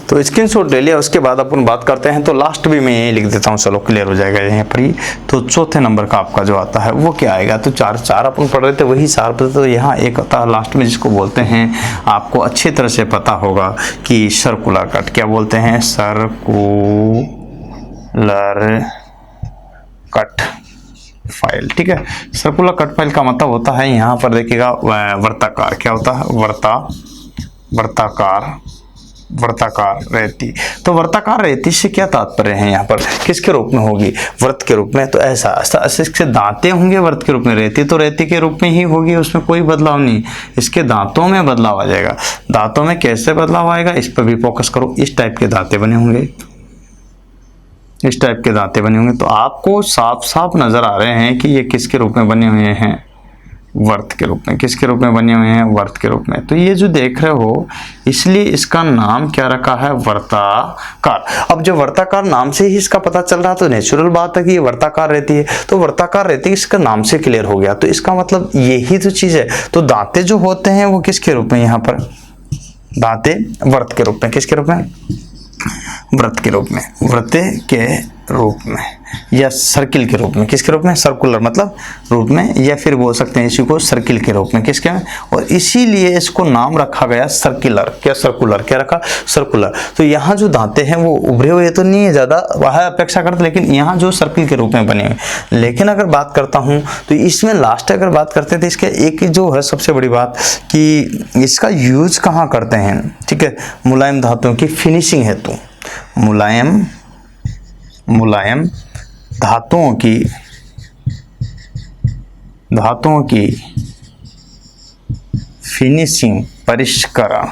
तो स्क्रीनशॉट ले लिया, उसके बाद अपन बात करते हैं। तो लास्ट भी मैं यही लिख देता हूँ, चलो क्लियर हो जाएगा यहाँ पर ही। तो चौथे नंबर का आपका जो आता है वो क्या आएगा। तो चार अपन पढ़ रहे थे, वही चार पता। तो यहाँ एक आता है लास्ट में जिसको बोलते हैं, आपको अच्छी तरह से पता होगा कि सर्कुलर कट। क्या बोलते हैं, सर्कुलर कट फाइल, ठीक है। सर्कुलर कट फाइल का मतलब होता है, यहाँ पर देखिएगा वर्ताकार। क्या होता है, वर्ताकार रेती। तो वर्ताकार रेती से क्या तात्पर्य है, यहाँ पर किसके रूप में होगी, व्रत के रूप में। तो ऐसा इसके दांते होंगे व्रत के रूप में, रेती तो रेती के रूप में ही होगी, उसमें कोई बदलाव नहीं। इसके दांतों में बदलाव आ जाएगा। दांतों में कैसे बदलाव आएगा इस पर भी फोकस करो। इस टाइप के दांते बने होंगे, इस टाइप के दांते बने होंगे। तो आपको साफ साफ नजर आ रहे हैं कि ये किसके रूप में बने हुए हैं, वर्त के रूप में। किसके रूप में बने हुए हैं, वर्त के रूप में। तो ये जो देख रहे हो, इसलिए इसका नाम क्या रखा है, वर्ताकार। अब जो वर्ताकार नाम से ही इसका पता चल रहा, तो नेचुरल बात है कि ये वर्ताकार रहती है। तो वर्ताकार रहती है, इसका नाम से क्लियर हो गया। तो इसका मतलब यही तो चीज है। तो दांते जो होते हैं वो किसके रूप में, यहाँ पर दांते वर्त के रूप में। किसके रूप में, व्रत के रूप में, व्रते के रूप में, या सर्किल के रूप में। किसके रूप में, सर्कुलर मतलब रूप में, या फिर बोल सकते हैं इसी को सर्किल के रूप में। किसके में, और इसीलिए इसको नाम रखा गया सर्कुलर। क्या, सर्कुलर। क्या रखा, सर्कुलर। तो यहाँ जो दांते हैं वो उभरे हुए तो नहीं है ज्यादा, वह अपेक्षा करते, लेकिन यहाँ जो सर्किल के रूप में बने हुए। लेकिन अगर बात करता हूँ तो इसमें लास्ट अगर बात करते हैं तो इसके एक जो है सबसे बड़ी बात कि इसका यूज कहाँ करते हैं, ठीक है, मुलायम धातुओं की फिनिशिंग हेतु। मुलायम धातुओं की फिनिशिंग, परिष्करण,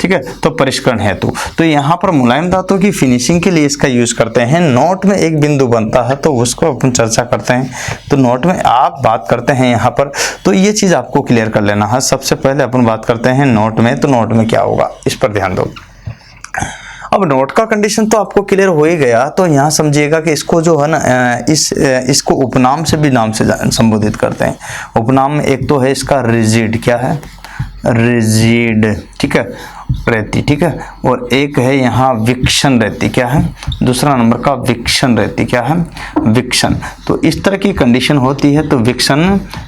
ठीक है। तो परिष्करण हेतु। तो यहाँ पर मुलायम धातु की फिनिशिंग के लिए इसका यूज करते हैं। नोट में एक बिंदु बनता है तो उसको अपन चर्चा करते हैं। तो नोट में आप बात करते हैं यहाँ पर, तो ये चीज आपको क्लियर कर लेना है। सबसे पहले अपन बात करते हैं नोट में। तो नोट में क्या होगा इस पर ध्यान दो। अब नोट का कंडीशन तो आपको क्लियर हो ही गया। तो यहाँ समझिएगा कि इसको जो है ना, इसको उपनाम से भी नाम से संबोधित करते हैं। उपनाम में एक तो है इसका रिजिड। क्या है, रिजिड, ठीक है। रहती, ठीक है। और एक है यहाँ विक्षण रहती, क्या है दूसरा नंबर का विक्षण रहती, क्या है विक्षण। तो इस तरह की कंडीशन होती है तो विक्षण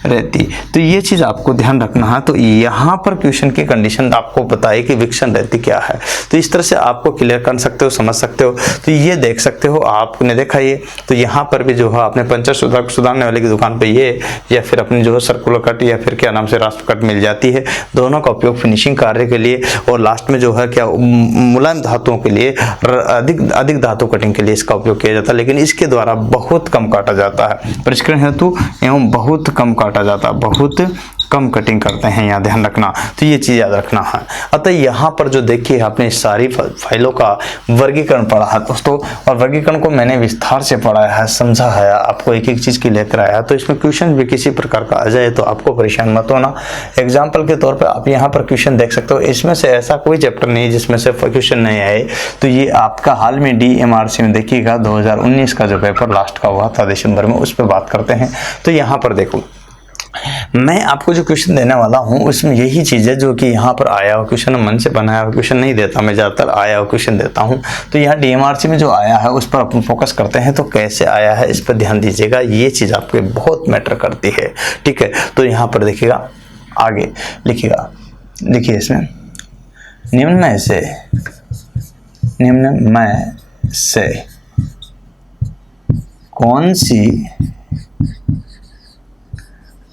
रहती। तो ये चीज आपको ध्यान रखना है। तो यहाँ पर क्वेश्चन की कंडीशन आपको बताए कि विक्षण रहती क्या है। तो इस तरह से आपको क्लियर कर सकते हो, समझ सकते हो। तो ये देख सकते हो, आपने देखा ये। तो यहाँ पर भी जो है आपने पंचर सुधारने वाले की दुकान पे ये या फिर अपनी जो है सर्कुलर कट या फिर क्या नाम से रास्प कट मिल जाती है। दोनों का उपयोग फिनिशिंग कार्य के लिए और लास्ट में जो है क्या मुलायम धातुओं के लिए, अधिक धातु कटिंग के लिए इसका उपयोग किया जाता है। लेकिन इसके द्वारा बहुत कम काटा जाता है, परिष्करण हेतु एवं बहुत कम काटा जाता है, बहुत कम कटिंग करते हैं, यहाँ ध्यान रखना। तो ये चीज याद रखना है। अतः यहाँ पर जो देखिए आपने सारी फाइलों का वर्गीकरण पढ़ा है दोस्तों, और वर्गीकरण को मैंने विस्तार से पढ़ाया है, समझा है, आपको एक एक चीज की लेकर आया। तो इसमें क्वेश्चन भी किसी प्रकार का आ जाए तो आपको परेशान मत होना। एग्जाम्पल के तौर पर आप यहाँ पर क्वेश्चन देख सकते हो। इसमें से ऐसा कोई चैप्टर नहीं जिसमें से क्वेश्चन नहीं आए। तो ये आपका हाल में DMRC में देखिएगा 2019 का जो पेपर लास्ट का हुआ था दिसंबर में, उस पर बात करते हैं। तो यहाँ पर देखो, मैं आपको जो क्वेश्चन देने वाला हूं उसमें यही चीज है जो कि यहाँ पर आया हुआ क्वेश्चन, मन से बनाया हुआ क्वेश्चन नहीं देता, मैं ज्यादातर आया हुआ क्वेश्चन देता हूं। तो यहाँ DMRC में जो आया है उस पर अपन फोकस करते हैं। तो कैसे आया है इस पर ध्यान दीजिएगा, ये चीज आपके बहुत मैटर करती है, ठीक है। तो यहाँ पर देखिएगा, आगे लिखिएगा, देखिए इसमें निम्न में से कौन सी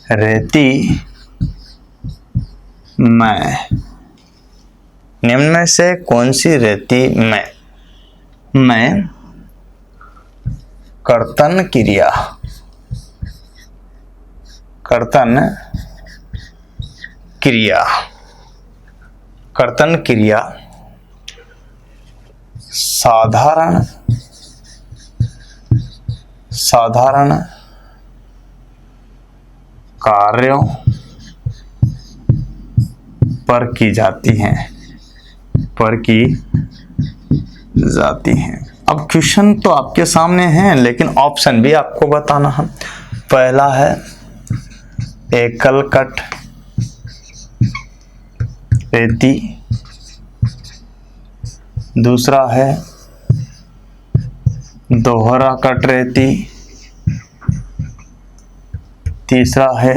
रहती मैं, निम्न में से कौन सी रहती मैं कर्तन क्रिया साधारण कार्यों पर की जाती हैं। अब क्वेश्चन तो आपके सामने हैं, लेकिन ऑप्शन भी आपको बताना है। पहला है एकल कट रेती, दूसरा है दोहरा कट रेती, तीसरा है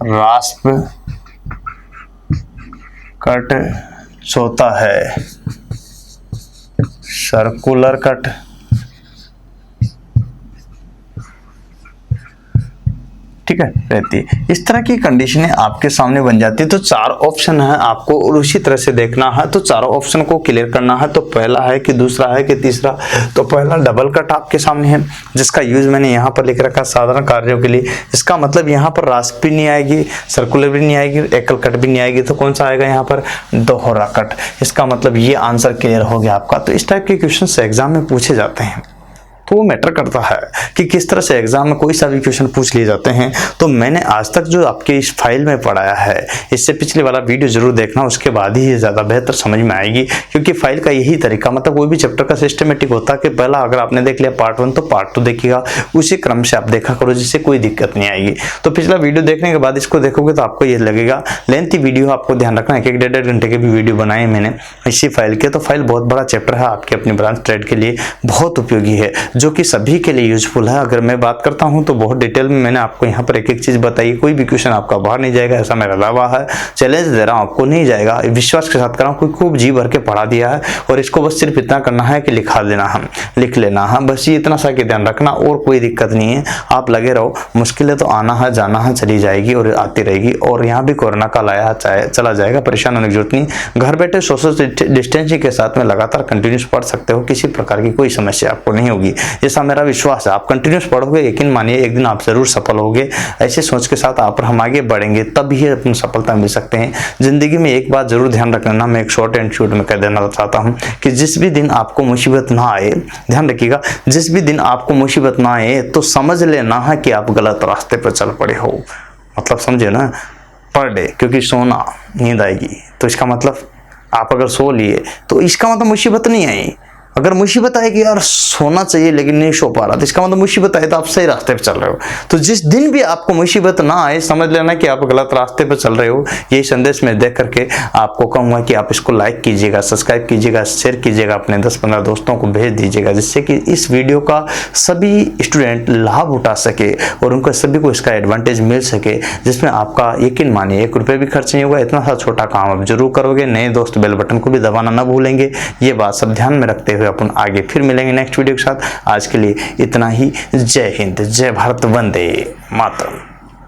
रास्प कट, चौथा है सर्कुलर कट, ठीक है रहती। इस तरह की कंडीशनें आपके सामने बन जाती है। तो चार ऑप्शन है आपको, और उसी तरह से देखना है। तो चारों ऑप्शन को क्लियर करना है। तो पहला है कि दूसरा है कि तीसरा। तो पहला डबल कट आपके सामने है, जिसका यूज मैंने यहाँ पर लिख रखा साधारण कार्यों के लिए। इसका मतलब यहाँ पर रास्प भी नहीं आएगी, सर्कुलर भी नहीं आएगी, एकल कट भी नहीं आएगी। तो कौन सा आएगा यहाँ पर, दोहरा कट। इसका मतलब ये आंसर क्लियर हो गया आपका। तो इस टाइप के क्वेश्चन एग्जाम में पूछे जाते हैं। तो वो मैटर करता है कि किस तरह से एग्जाम में कोई सा भी क्वेश्चन पूछ लिए जाते हैं। तो मैंने आज तक जो आपके इस फाइल में पढ़ाया है, इससे पिछले वाला वीडियो जरूर देखना, उसके बाद ही ये ज़्यादा बेहतर समझ में आएगी। क्योंकि फाइल का यही तरीका, मतलब कोई भी चैप्टर का सिस्टमेटिक होता है कि पहला अगर आपने देख लिया पार्ट 1 तो पार्ट 2 देखिएगा, उसी क्रम से आप देखा करो, जिससे कोई दिक्कत नहीं आएगी। तो पिछला वीडियो देखने के बाद इसको देखोगे तो आपको ये लगेगा लेंथी वीडियो। आपको ध्यान रखना है कि 1.5 घंटे के भी वीडियो बनाए मैंने इसी फाइल के। तो फाइल बहुत बड़ा चैप्टर है, आपके अपनी ब्रांच ट्रेड के लिए बहुत उपयोगी है, जो कि सभी के लिए यूजफुल है। अगर मैं बात करता हूं तो बहुत डिटेल में मैंने आपको यहाँ पर एक एक चीज बताई। कोई भी क्वेश्चन आपका बाहर नहीं जाएगा, ऐसा मेरा दावा है। चैलेंज दे रहा हूं आपको, नहीं जाएगा, विश्वास के साथ कर रहा हूं। कोई खूब जी भर के पढ़ा दिया है, और इसको बस सिर्फ इतना करना है कि लिख लेना है, बस ये इतना सा कि ध्यान रखना, और कोई दिक्कत नहीं है। आप लगे रहो, मुश्किलें तो आना है जाना है, चली जाएगी और आती रहेगी। और यहाँ भी कोरोना काल आया चला जाएगा, परेशान होने की जरूरत नहीं। घर बैठे सोशल डिस्टेंसिंग के साथ में लगातार कंटिन्यूस पढ़ सकते हो, किसी प्रकार की कोई समस्या आपको नहीं होगी, ऐसा मेरा विश्वास है। आप कंटिन्यूस पढ़ोगे, यकीन मानिए एक दिन आप जरूर सफल होगे। ऐसे सोच के साथ आप हम आगे बढ़ेंगे, तब ही अपनी सफलता मिल सकते हैं। जिंदगी में एक बात जरूर ध्यान रखना, मैं एक शॉर्ट एंड शूट में कह देना चाहता हूं कि जिस भी दिन आपको मुसीबत ना आए, ध्यान रखिएगा, जिस भी दिन आपको मुसीबत ना आए तो समझ लेना है कि आप गलत रास्ते पर चल पड़े हो। मतलब समझे ना, पर डे, क्योंकि सोना नींद आएगी, तो इसका मतलब आप अगर सो लिए तो इसका मतलब मुसीबत नहीं आई, अगर मुसीबत आए कि यार सोना चाहिए लेकिन नहीं सो पा रहा, तो इसका मतलब मुसीबत आए तो आप सही रास्ते पे चल रहे हो। तो जिस दिन भी आपको मुसीबत ना आए, समझ लेना कि आप गलत रास्ते पे चल रहे हो। यही संदेश मैं देख करके आपको कहूँगा कि आप इसको लाइक कीजिएगा, सब्सक्राइब कीजिएगा, शेयर कीजिएगा, अपने 10-15 दोस्तों को भेज दीजिएगा, जिससे कि इस वीडियो का सभी स्टूडेंट लाभ उठा सके और उनको सभी को इसका एडवांटेज मिल सके, जिसमें आपका यकीन मानिए 1 रुपये भी खर्च नहीं होगा। इतना सा छोटा काम आप जरूर करोगे। नए दोस्त बेल बटन को भी दबाना ना भूलेंगे। ये बात सब ध्यान में रखते हुए अपन आगे फिर मिलेंगे नेक्स्ट वीडियो के साथ। आज के लिए इतना ही। जय हिंद, जय भारत, वंदे मातरम।